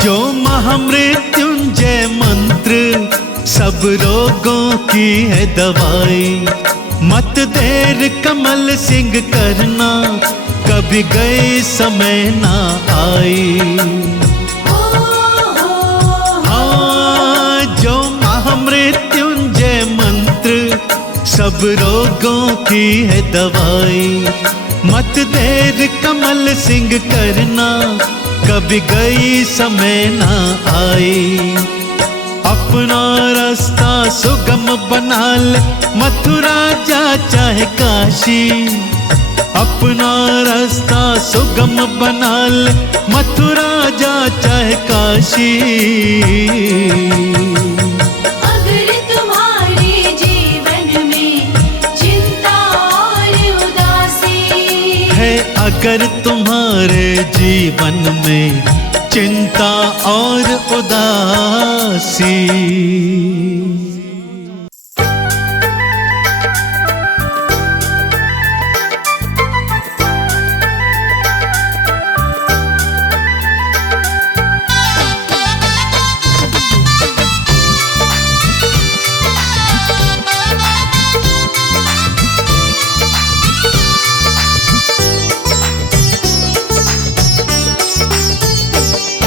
जो महामृत्युंजय मंत्र सब रोगों की है दवाई। मत देर कमल सिंह करना, कभी गए समय ना आई। हाँ, जो महामृत्युंजय मंत्र सब रोगों की है दवाई। मत देर कमल सिंह करना, कभी गई समय ना आई। अपना रास्ता सुगम बना ले, मथुरा जा चाहे काशी। अपना रास्ता सुगम बना ले, मथुरा जा चाहे काशी। अगर तुम्हारे जीवन में चिंता और उदासी है, अगर तुम्हारे जीवन में चिंता और उदासी।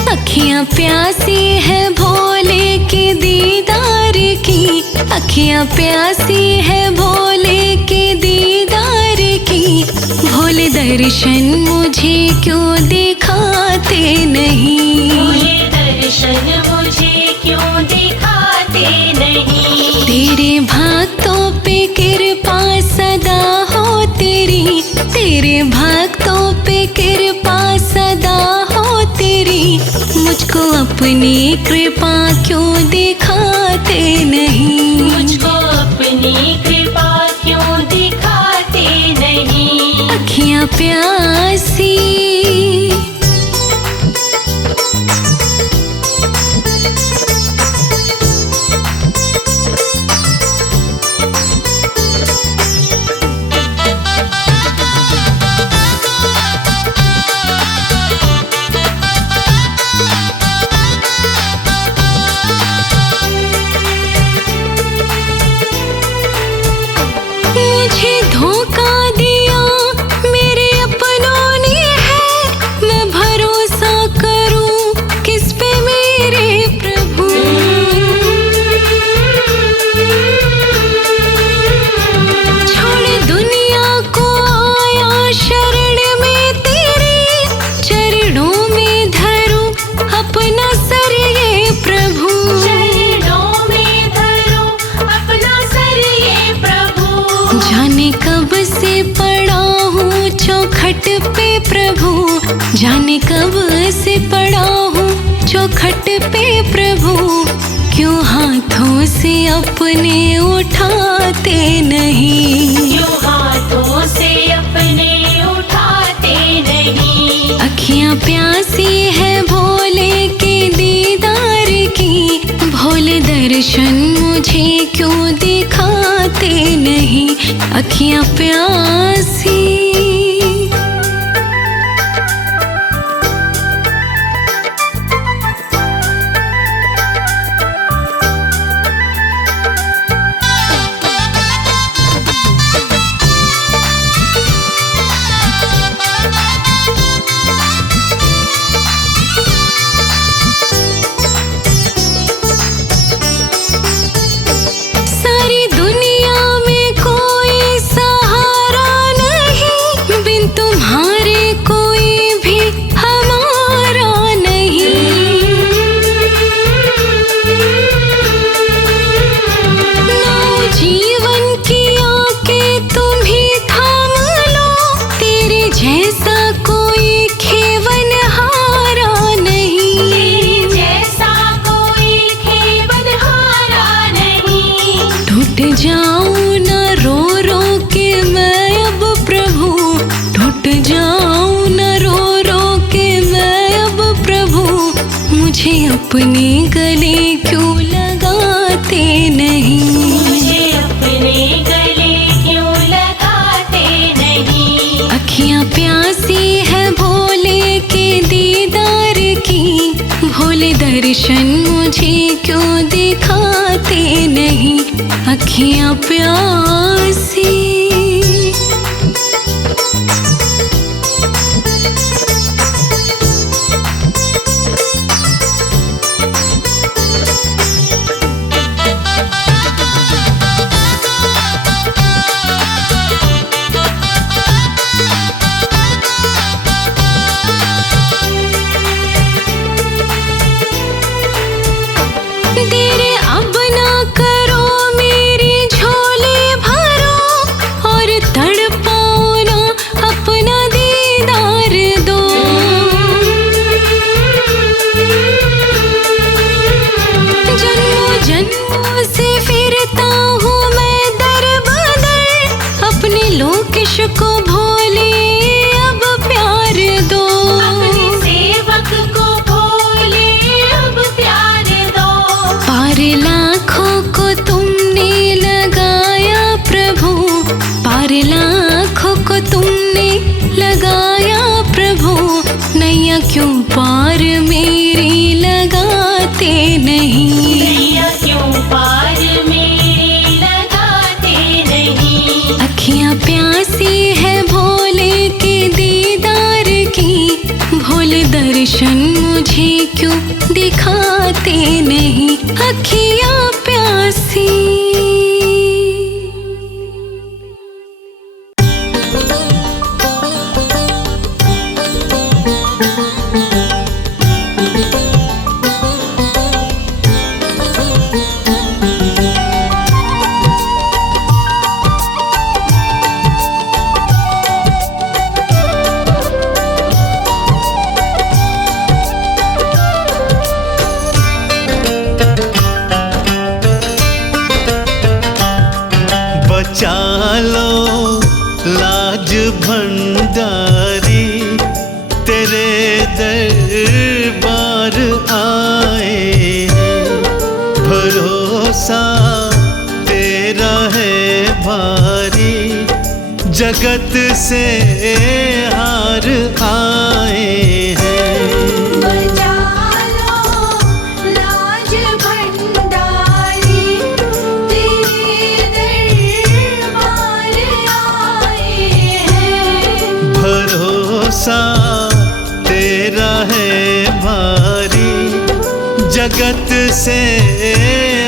अखियाँ प्यासी है भोले के दीदार की, अखियाँ प्यासी है भोले के दीदार की। भोले दर्शन मुझे क्यों दिखाते नहीं, भोले दर्शन मुझे क्यों दिखाते नहीं। तेरे भक्तों पे कृपा सदा हो तेरी, तेरे भक्तों पे कृपा सदा हो तेरी। मुझको अपनी कृपा क्यों दिखाते नहीं, मुझको अपनी कृपा क्यों दिखाते नहीं। अखियाँ प्यासी धोखा दिया मेरे अपनों ने है, मैं भरोसा करूं किस पे मेरे प्रभु। छोड़ दुनिया को आया शरण में तेरे, चरणों में धरूं अपना सर ये प्रभु। चरणों में धरो अपना सर ये प्रभु। जाने कब से पड़ा हूँ चौखट पे प्रभु, जाने कब से पड़ा हूँ चौखट पे प्रभु। क्यों हाथों से अपने उठाते नहीं, क्यों हाथों से अपने उठाते नहीं। अखियाँ प्यासी है भोले के दीदार की। भोले दर्शन मुझे क्यों दिखाते नहीं, अखियाँ प्यासी। सारी दुनिया में कोई सहारा नहीं, बिन तुम्हारे कोई भी हमारा नहीं। नौ जीवन की आके तुम ही थाम लो, तेरे जैसा कोई खेवन हारा नहीं। तेरे जैसा कोई खेवन हारा नहीं। टूट जाऊं न रो रो के मैं अब प्रभु, टूट जाऊं न रो रो के मैं अब प्रभु। मुझे अपने गले क्यों लगाते नहीं, मुझे अपने गले क्यों लगाते नहीं। अखियाँ प्यासी है भोले के दीदार की। भोले दर्शन मुझे क्यों दिखाते नहीं, अखियाँ प्यासी। देर अब ना करो मेरी झोली भरो, मेरी लगाते नहीं। नैया क्यों पार मेरी लगाते नहीं। अखियाँ प्यासी है भोले के दीदार की, भोले दर्शन मुझे क्यों दिखाते नहीं। अखियाँ प्यासी। बचा लो लाज भंडारी, तेरे दरबार आए हैं। भरोसा तेरा है भारी, जगत से हार आए हैं। बचा लो लाज भंडारी, तेरे दरबार आए हैं। भरोसा तेरा है भारी, जगत से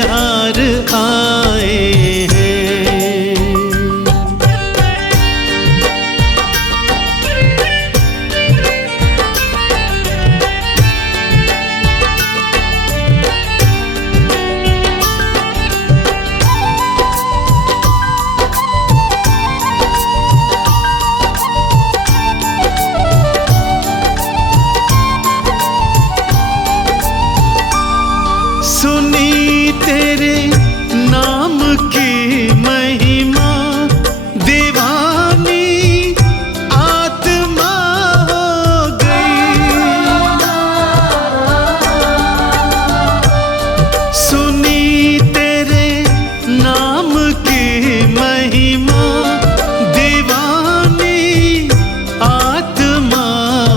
हार आए हैं। सुनी तेरे नाम की महिमा, दीवानी आत्मा हो गई। सुनी तेरे नाम की महिमा, दीवानी आत्मा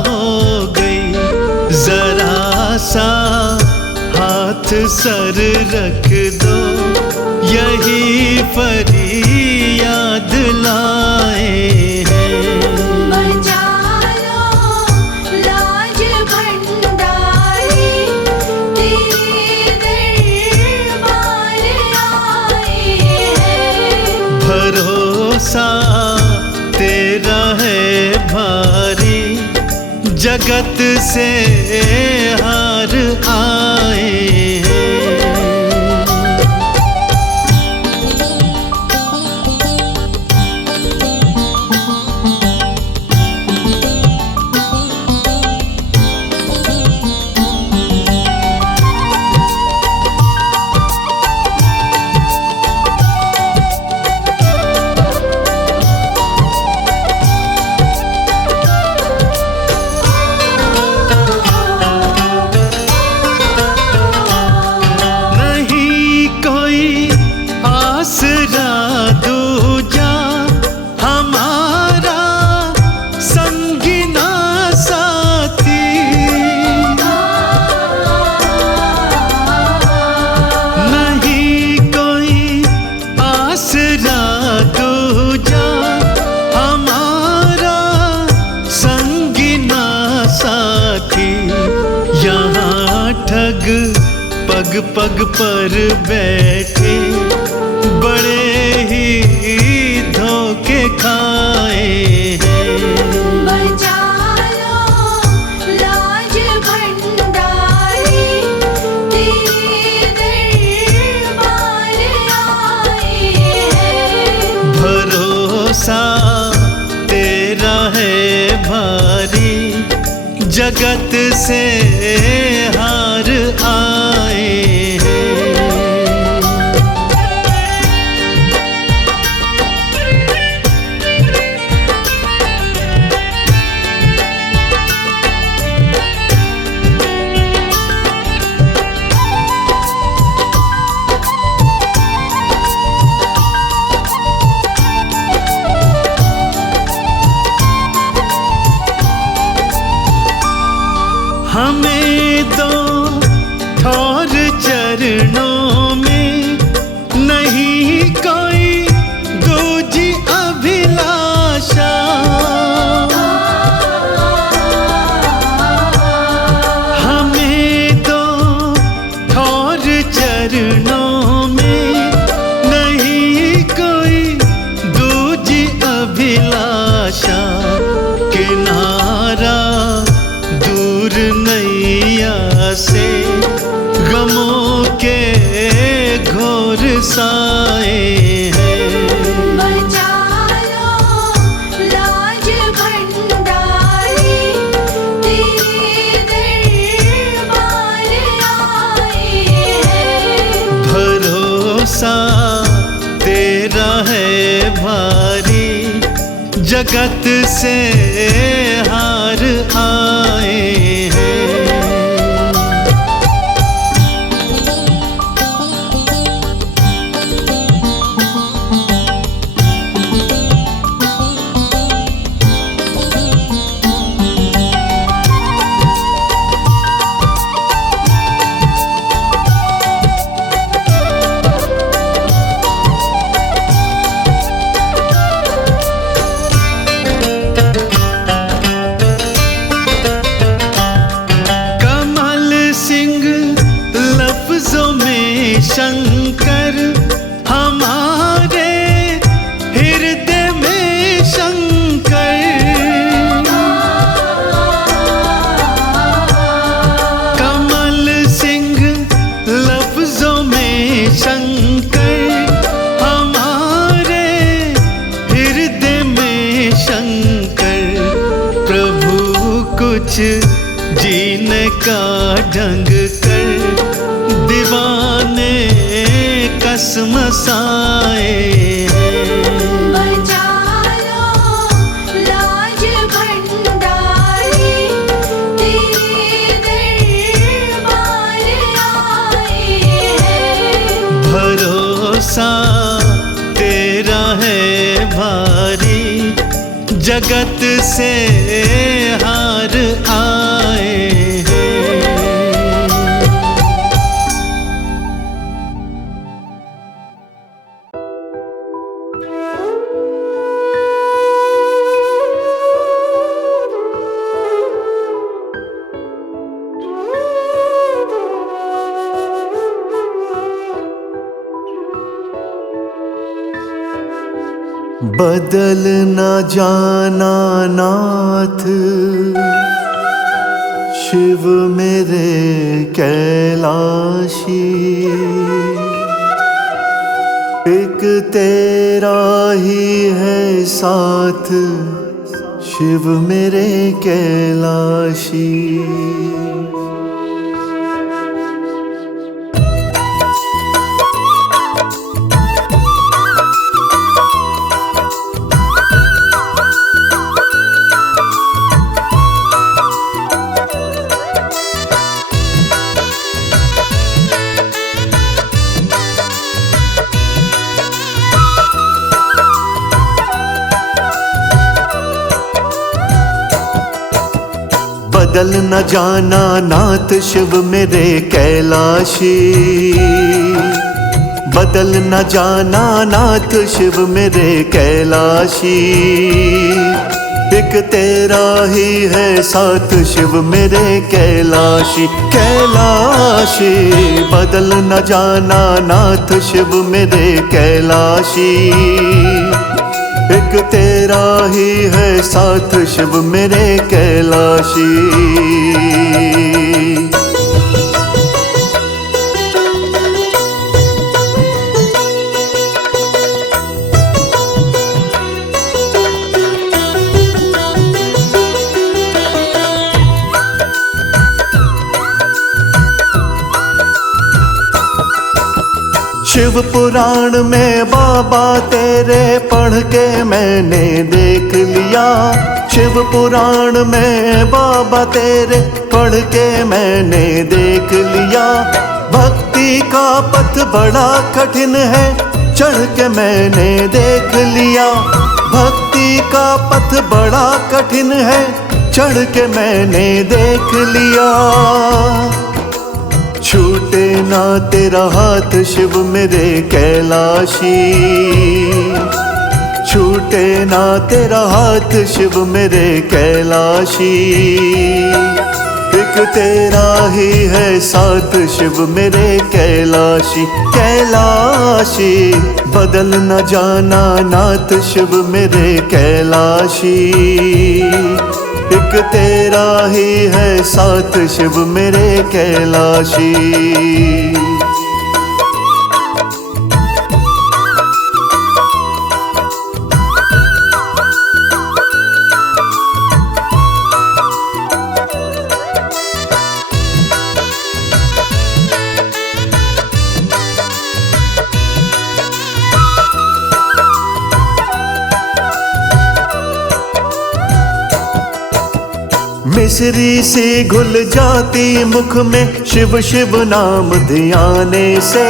हो गई। जरा सा हाथ सर रख दो, यही फरियाद लाए हैं। बचा लो लाज भंडारी, तेरे दरबार आए हैं। भरोसा तेरा है भारी, जगत से हार आए हैं। ठग पग पग पर बैठे, बड़े ही धोखे खाए हैं। बचा लो लाज भंडारी, तेरे दरबार आए हैं। भरोसा तेरा है भारी, जगत से हार आए हैं। हमें दो ठौर चरणों में, नहीं कोई दूजी अभिलाषा। हमें दो ठौर चरणों में, नहीं कोई दूजी अभिलाषा। किनारा दूर नैया से, गमों के घोर साए हैं। बचा लो लाज भंडारी, तेरे दरबार आए हैं। भरोसा तेरा है भारी, जगत से हार आए हैं। शंकर हमारे हृदय में शंकर, कमल सिंह लफ्जों में शंकर, हमारे हृदय में शंकर। प्रभु कुछ जीने का ढंग कर, दीवाने कसमसाए हैं। बचा लो लाज भंडारी, तेरे दरबार आए हैं। भरोसा तेरा है भारी, जगत से हार आए हैं। बदल न जाना नाथ शिव मेरे कैलाशी, एक तेरा ही है साथ शिव मेरे कैलाशी। बदल न जाना नाथ शिव मेरे कैलाशी, बदल न जाना नाथ शिव मेरे कैलाशी, एक तेरा ही है साथ शिव मेरे कैलाशी। कैलाशी बदल न जाना नाथ शिव मेरे कैलाशी, एक तेरा ही है साथ शिव मेरे कैलाशी। शिव पुराण में बाबा तेरे पढ़ के मैंने देख लिया, शिव पुराण में बाबा तेरे पढ़ के मैंने देख लिया। भक्ति का पथ बड़ा कठिन है चढ़ के मैंने देख लिया, भक्ति का पथ बड़ा कठिन है चढ़ के मैंने देख लिया। छूटे ना तेरा हाथ शिव मेरे कैलाशी, छूटे ना तेरा हाथ शिव मेरे कैलाशी। एक तेरा ही है साथ शिव मेरे कैलाशी, कैलाशी बदल न जाना नाथ शिव मेरे कैलाशी। एक तेरा ही है साथ शिव मेरे कैलाशी। मिश्री सी घुल जाती मुख में शिव शिव नाम ध्याने से।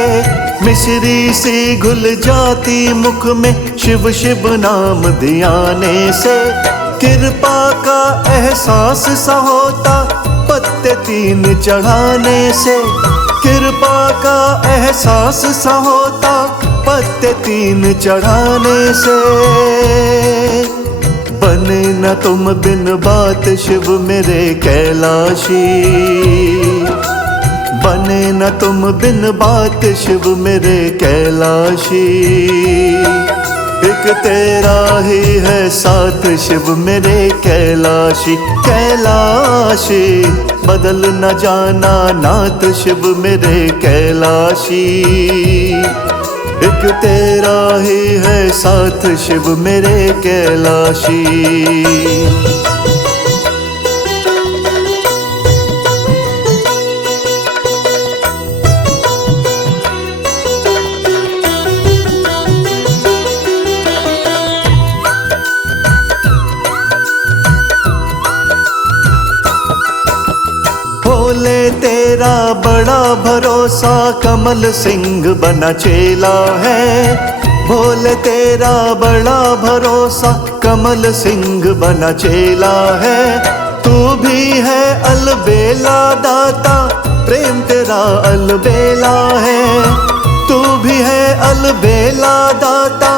मिश्री सी घुल जाती मुख में शिव शिव नाम ध्याने से। कृपा का एहसास सा होता पत्ते 3 चढ़ाने से। कृपा का एहसास सा होता पत्ते 3 चढ़ाने से। बने न तुम बिन बात शिव मेरे कैलाशी, बने न तुम बिन बात शिव मेरे कैलाशी। एक तेरा ही है साथ शिव मेरे कैलाशी, कैलाशी बदल न जाना नाथ शिव मेरे कैलाशी। एक तेरा ही है साथ शिव मेरे कैलाशी। भोले तेरा बड़ा भरोसा कमल सिंह बना चेला है। भोले तेरा बड़ा भरोसा कमल सिंह बना चेला है। तू भी है अलबेला दाता प्रेम तेरा अलबेला है। तू भी है अलबेला दाता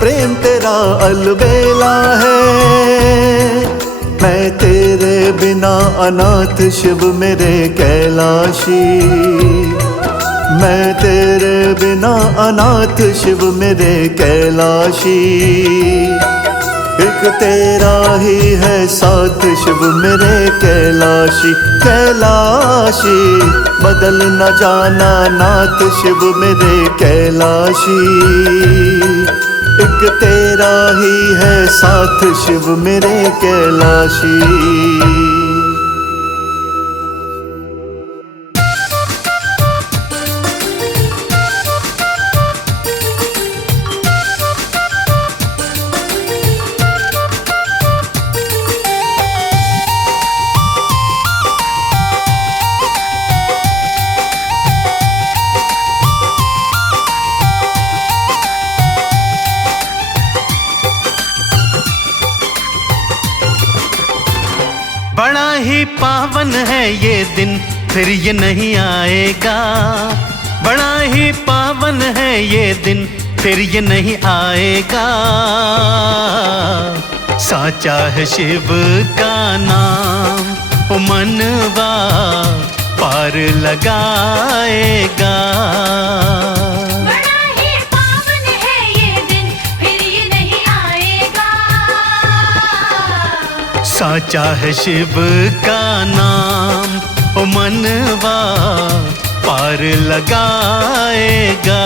प्रेम तेरा अलबेला है। मैं तेरे बिना अनाथ शिव मेरे कैलाशी, मैं तेरे बिना अनाथ शिव मेरे कैलाशी। एक तेरा ही है साथ शिव मेरे कैलाशी, कैलाशी बदल न जाना नाथ शिव मेरे कैलाशी। एक तेरा ही है साथ शिव मेरे कैलाशी। बड़ा ही पावन है ये दिन फिर ये नहीं आएगा। बड़ा ही पावन है ये दिन फिर ये नहीं आएगा। साचा है शिव का नाम ओ मनवा पार लगाएगा। बड़ा ही पावन है ये दिन फिर ये नहीं आएगा। साचा है शिव का नाम ओ मनवा पार लगाएगा।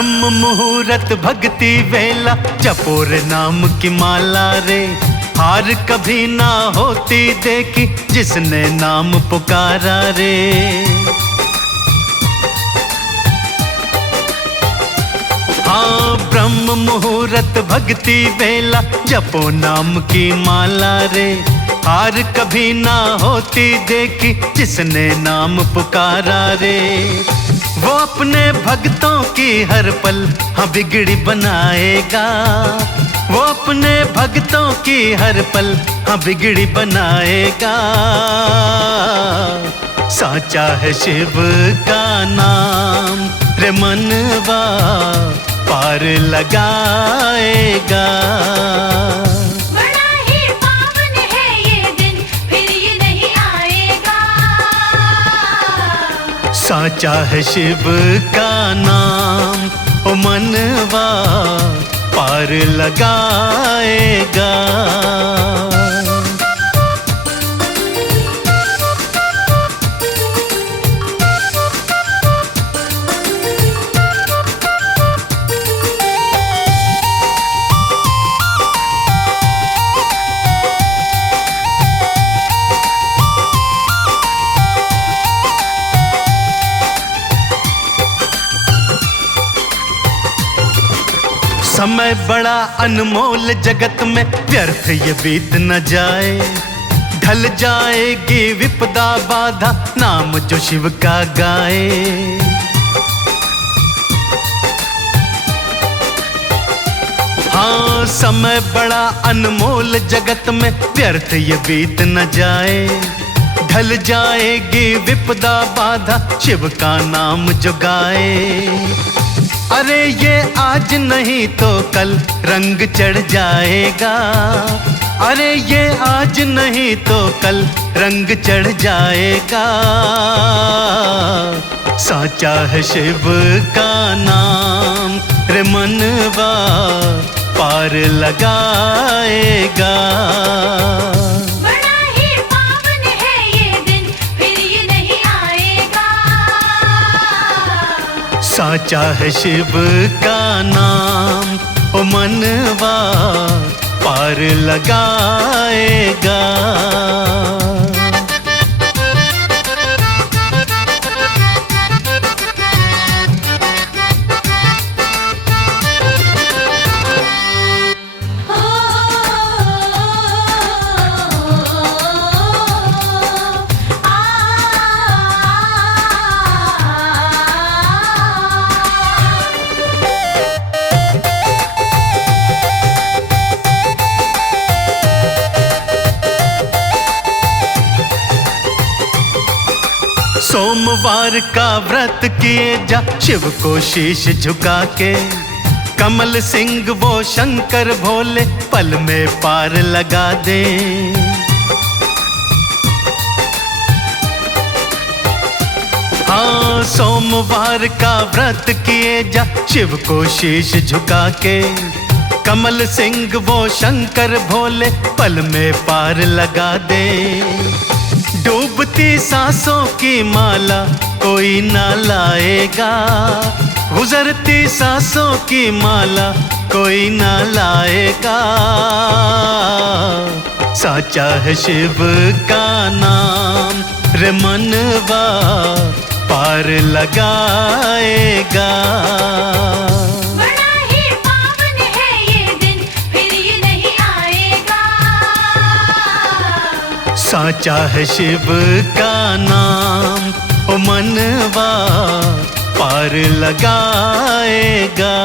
ब्रह्म मुहूर्त भक्ति वेला, जपो रे नाम की माला रे। हार कभी ना होती देखी, जिसने नाम पुकारा रे। हाँ, ब्रह्म मुहूर्त भक्ति वेला, जपो नाम की माला रे। हार कभी ना होती देखी, जिसने नाम पुकारा रे। वो अपने भक्तों की हर पल हाँ बिगड़ी बनाएगा। वो अपने भक्तों की हर पल हाँ बिगड़ी बनाएगा। साचा है शिव का नाम रे मनवा पार लगाएगा। बड़ा ही पावन है ये दिन, फिर ये नहीं आएगा। साचा है शिव का नाम, ओ मनवा पार लगाएगा। समय बड़ा अनमोल जगत में, व्यर्थ ये बीत न जाए। ढल जाएगी विपदा बाधा, नाम जो शिव का गाए। हाँ, समय बड़ा अनमोल जगत में, व्यर्थ ये बीत न जाए। ढल जाएगी विपदा बाधा, शिव का नाम जो गाए। अरे ये आज नहीं तो कल रंग चढ़ जाएगा। अरे ये आज नहीं तो कल रंग चढ़ जाएगा। साचा है शिव का नाम रे मनवा पार लगाएगा। बड़ा ही पावन है ये दिन, फिर ये नहीं आएगा। साचा है शिव का नाम, ओ मनवा पार लगाएगा। सोमवार का व्रत किए जा, शिव को शीश झुका के। कमल सिंह वो शंकर भोले, पल में पार लगा दे। हाँ, सोमवार का व्रत किए जा, शिव को शीश झुका के। कमल सिंह वो शंकर भोले, पल में पार लगा दे। डूबती सांसों की माला कोई ना लाएगा। गुजरती सांसों की माला कोई ना लाएगा। साचा है शिव का नाम रे मनवा पार लगाएगा। बड़ा ही पावन है ये दिन, फिर ये नहीं आएगा। साचा है शिव का नाम, ओ मनवा पार लगाएगा।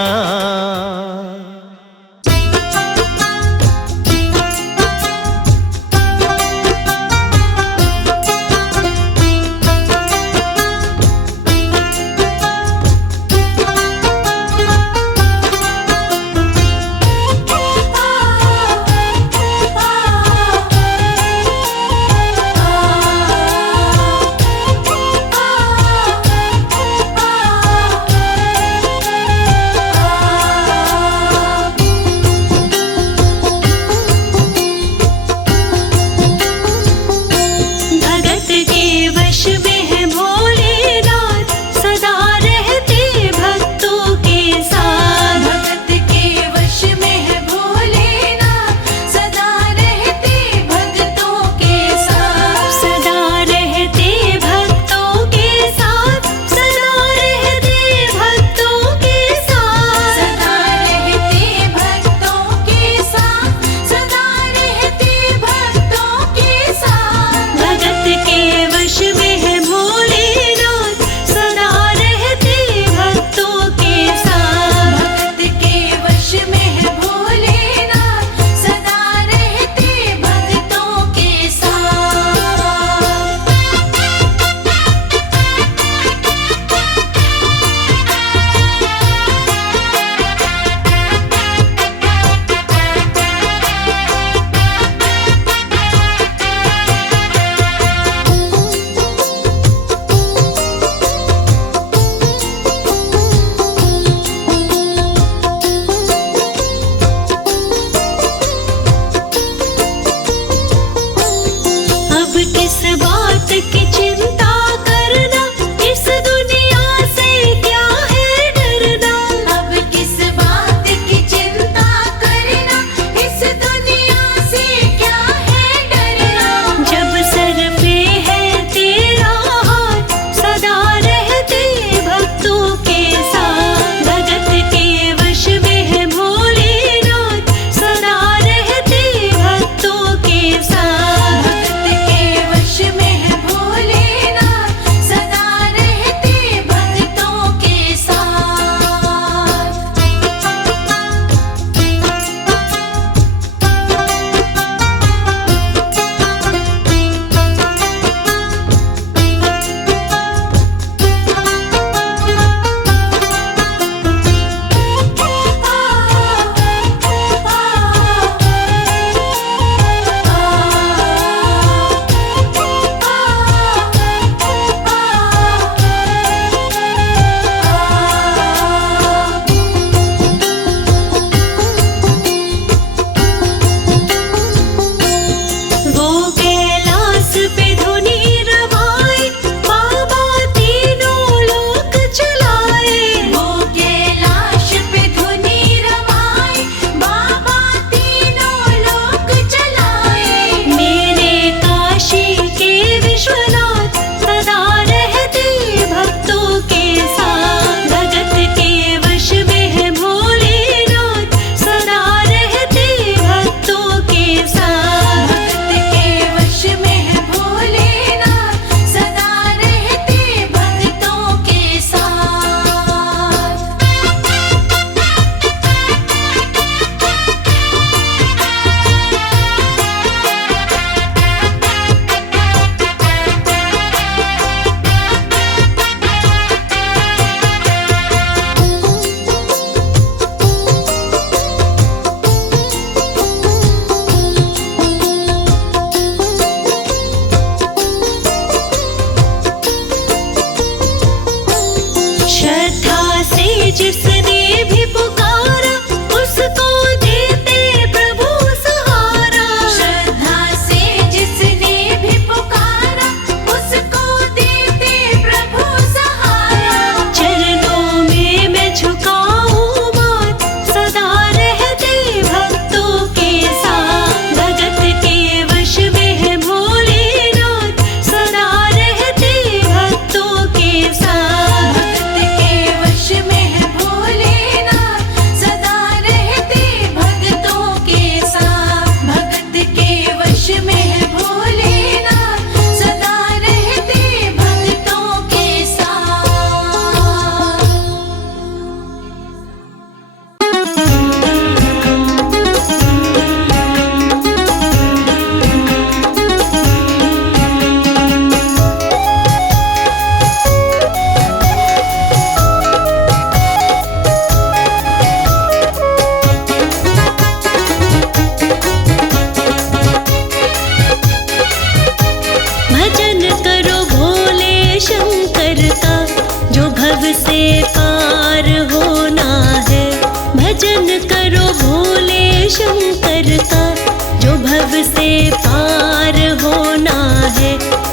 पार होना है,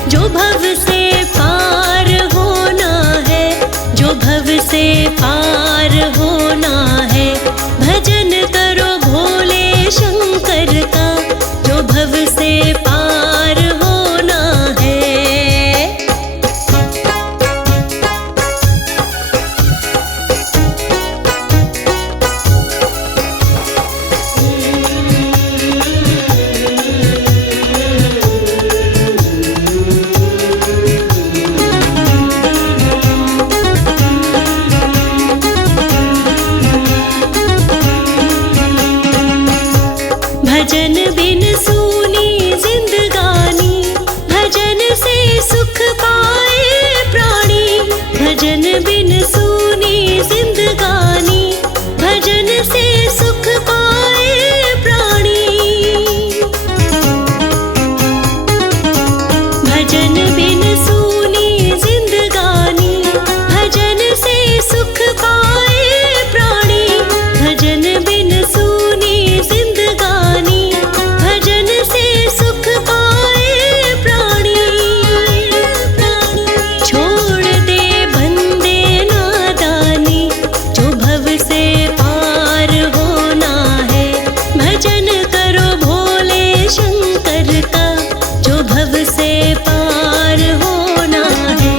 जो भव से पार होना है, जो भव से पार होना है। भजन करो भोले शंकर का, जो भव से पार होना है। भजन बिन सूनी जिंदगानी, भजन से सुख पाए प्राणी। भजन बिन सूनी जिंदगानी, भजन से सुख पाए प्राणी। भजन बिन सूनी जिंदगानी, भजन से सुख पाए प्राणी। भजन बिन सूनी जिंदगानी, भजन से सुख पाए प्राणी। छोड़ दे बंदे नादानी, जो भव से पार होना है। भजन करो भोले शंकर का, जो भव से पार होना है।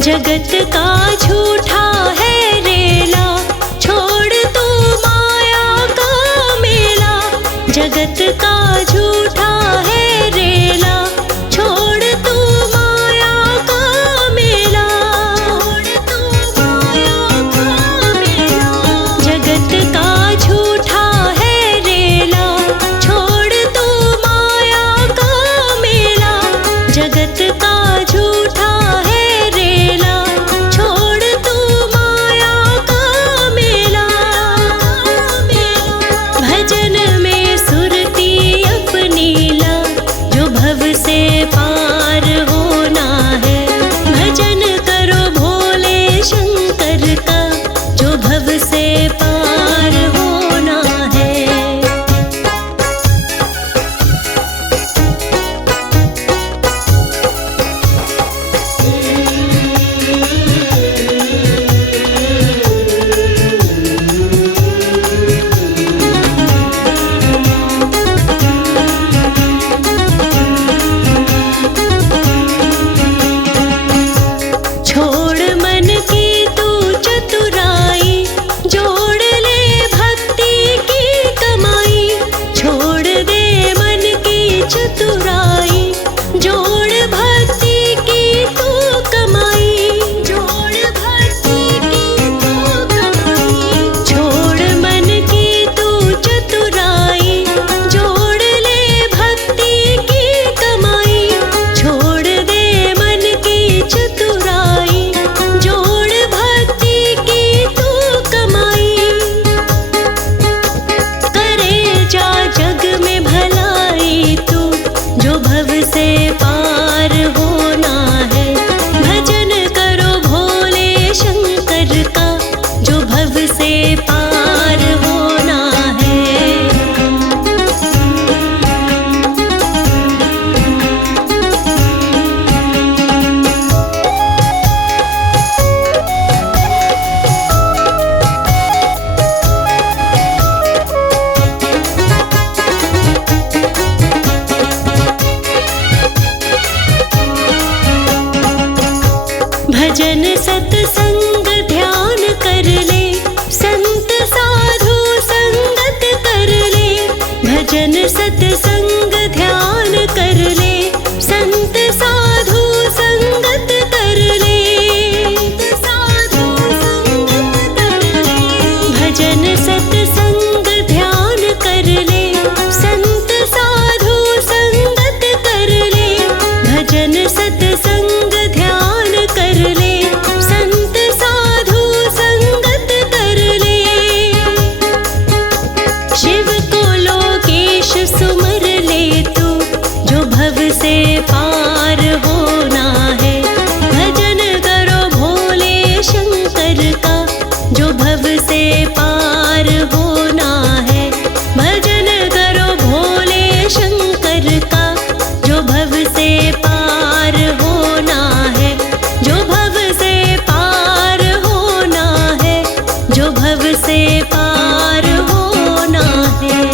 जगत का झूठा है रेला, छोड़ तू माया का मेला। जगत का झूठा है रेला, छोड़ तू माया का मेला। जगत का झूठा है रेला, छोड़ तू माया का मेला। जगत का झूठा है रेला, छोड़ तू माया का मेला। भजन में सुरती अपनी ला, जो भव से पार होना है। भजन करो भोले शंकर का, जो भव से पार होना है। छोड़ मन की तू चतुराई, जोड़ ले भक्ति की कमाई। छोड़ दे मन की चतुराई, जोड़ भक्ति की तू कमाई। जोड़ भक्ति की तू कमाई। छोड़ मन की तू चतुराई, जोड़ ले भक्ति की कमाई। छोड़ दे मन की चतुराई, जोड़ भक्ति की तू कमाई। करे जा जग में भलाई तू, जो भव से पार होना है। भजन करो भोले शंकर का, जो भव से पार होना है। भजन सत्संग ध्यान कर ले, संत साधु संगत कर ले। भजन सत्संग ध्यान कर ले, संत साधु संगत कर ले। भजन सत्संग ध्यान कर ले, संत साधु संगत कर ले। भजन सत्संग ध्यान कर ले, संत साधु जो भव से पार होना है। भजन करो भोले शंकर का, जो भव से पार होना है, जो भव से पार होना है, जो भव से पार होना है।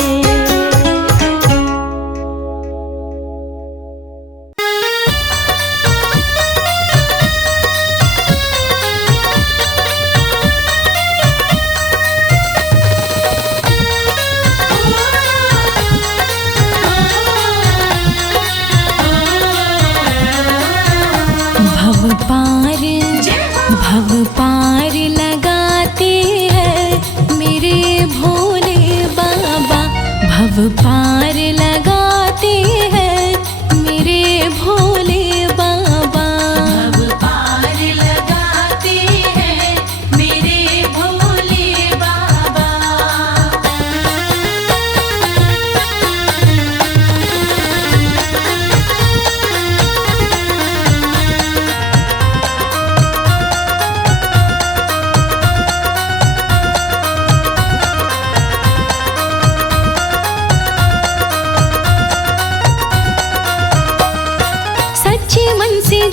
भव पार लगाते हैं मेरे भोले बाबा, भव पार लगाते हैं मेरे भोले बाबा। भव पार लगाते हैं मेरे भोले बाबा।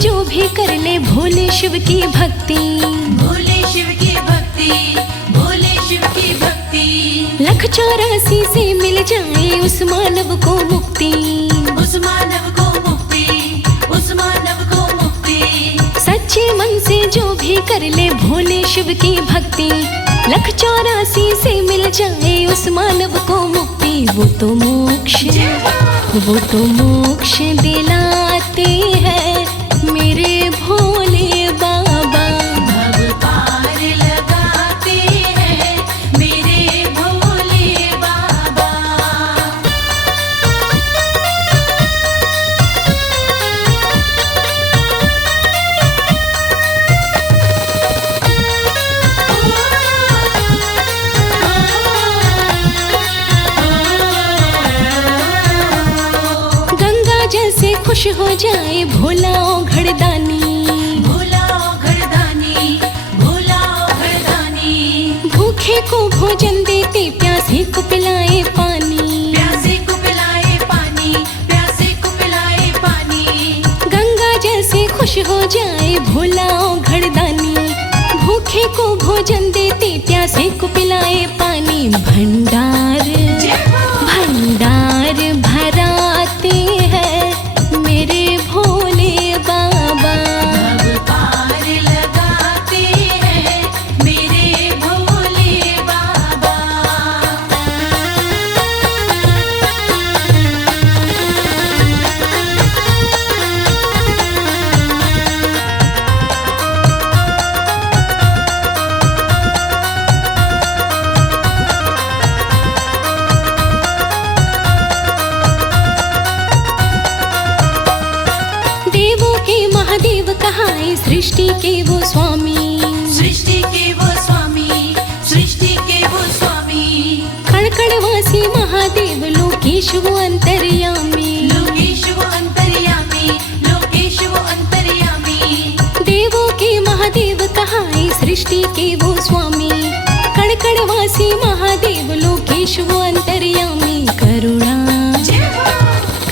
जो भी कर ले भोले शिव की भक्ति, भोले शिव की भक्ति, भोले शिव की भक्ति। 184 से मिल जाए उस मानव को मुक्ति, उस मानव को मुक्ति, उस मानव को मुक्ति। सच्चे मन से जो भी कर ले भोले शिव की भक्ति, 184 से मिल जाए उस मानव को मुक्ति। वो तो मोक्ष दिलाते हैं मेरे भोले बाबा। भव पार लगाते हैं मेरे भोले बाबा। गंगा जैसे खुश हो जाए भोला ओ घड़दानी, भोला ओ घड़दानी, भोला ओ घड़दानी। भूखे को भोजन देते प्यासे को पिलाए पानी, प्यासे को पिलाए पानी, प्यासे को पिलाए पानी। गंगा जैसे खुश हो जाए भोला ओ घड़दानी। भूखे को भोजन देते प्यासे को पिलाए पानी। भंडार भराते हैं मेरे भोले बाबा। भव पार लगाते हैं मेरे भोले बाबा। कहाए सृष्टि के वो स्वामी, सृष्टि के वो स्वामी, सृष्टि के वो स्वामी। कड़कड़वासी महादेव लोकेश वो अंतर्यामी, लोकेश वो अंतर्यामी, लोकेश वो अंतर्यामी। देवों के महादेव कहाए सृष्टि के वो स्वामी। कड़कड़वासी महादेव लोकेश वो अंतर्यामी।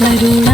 करुणा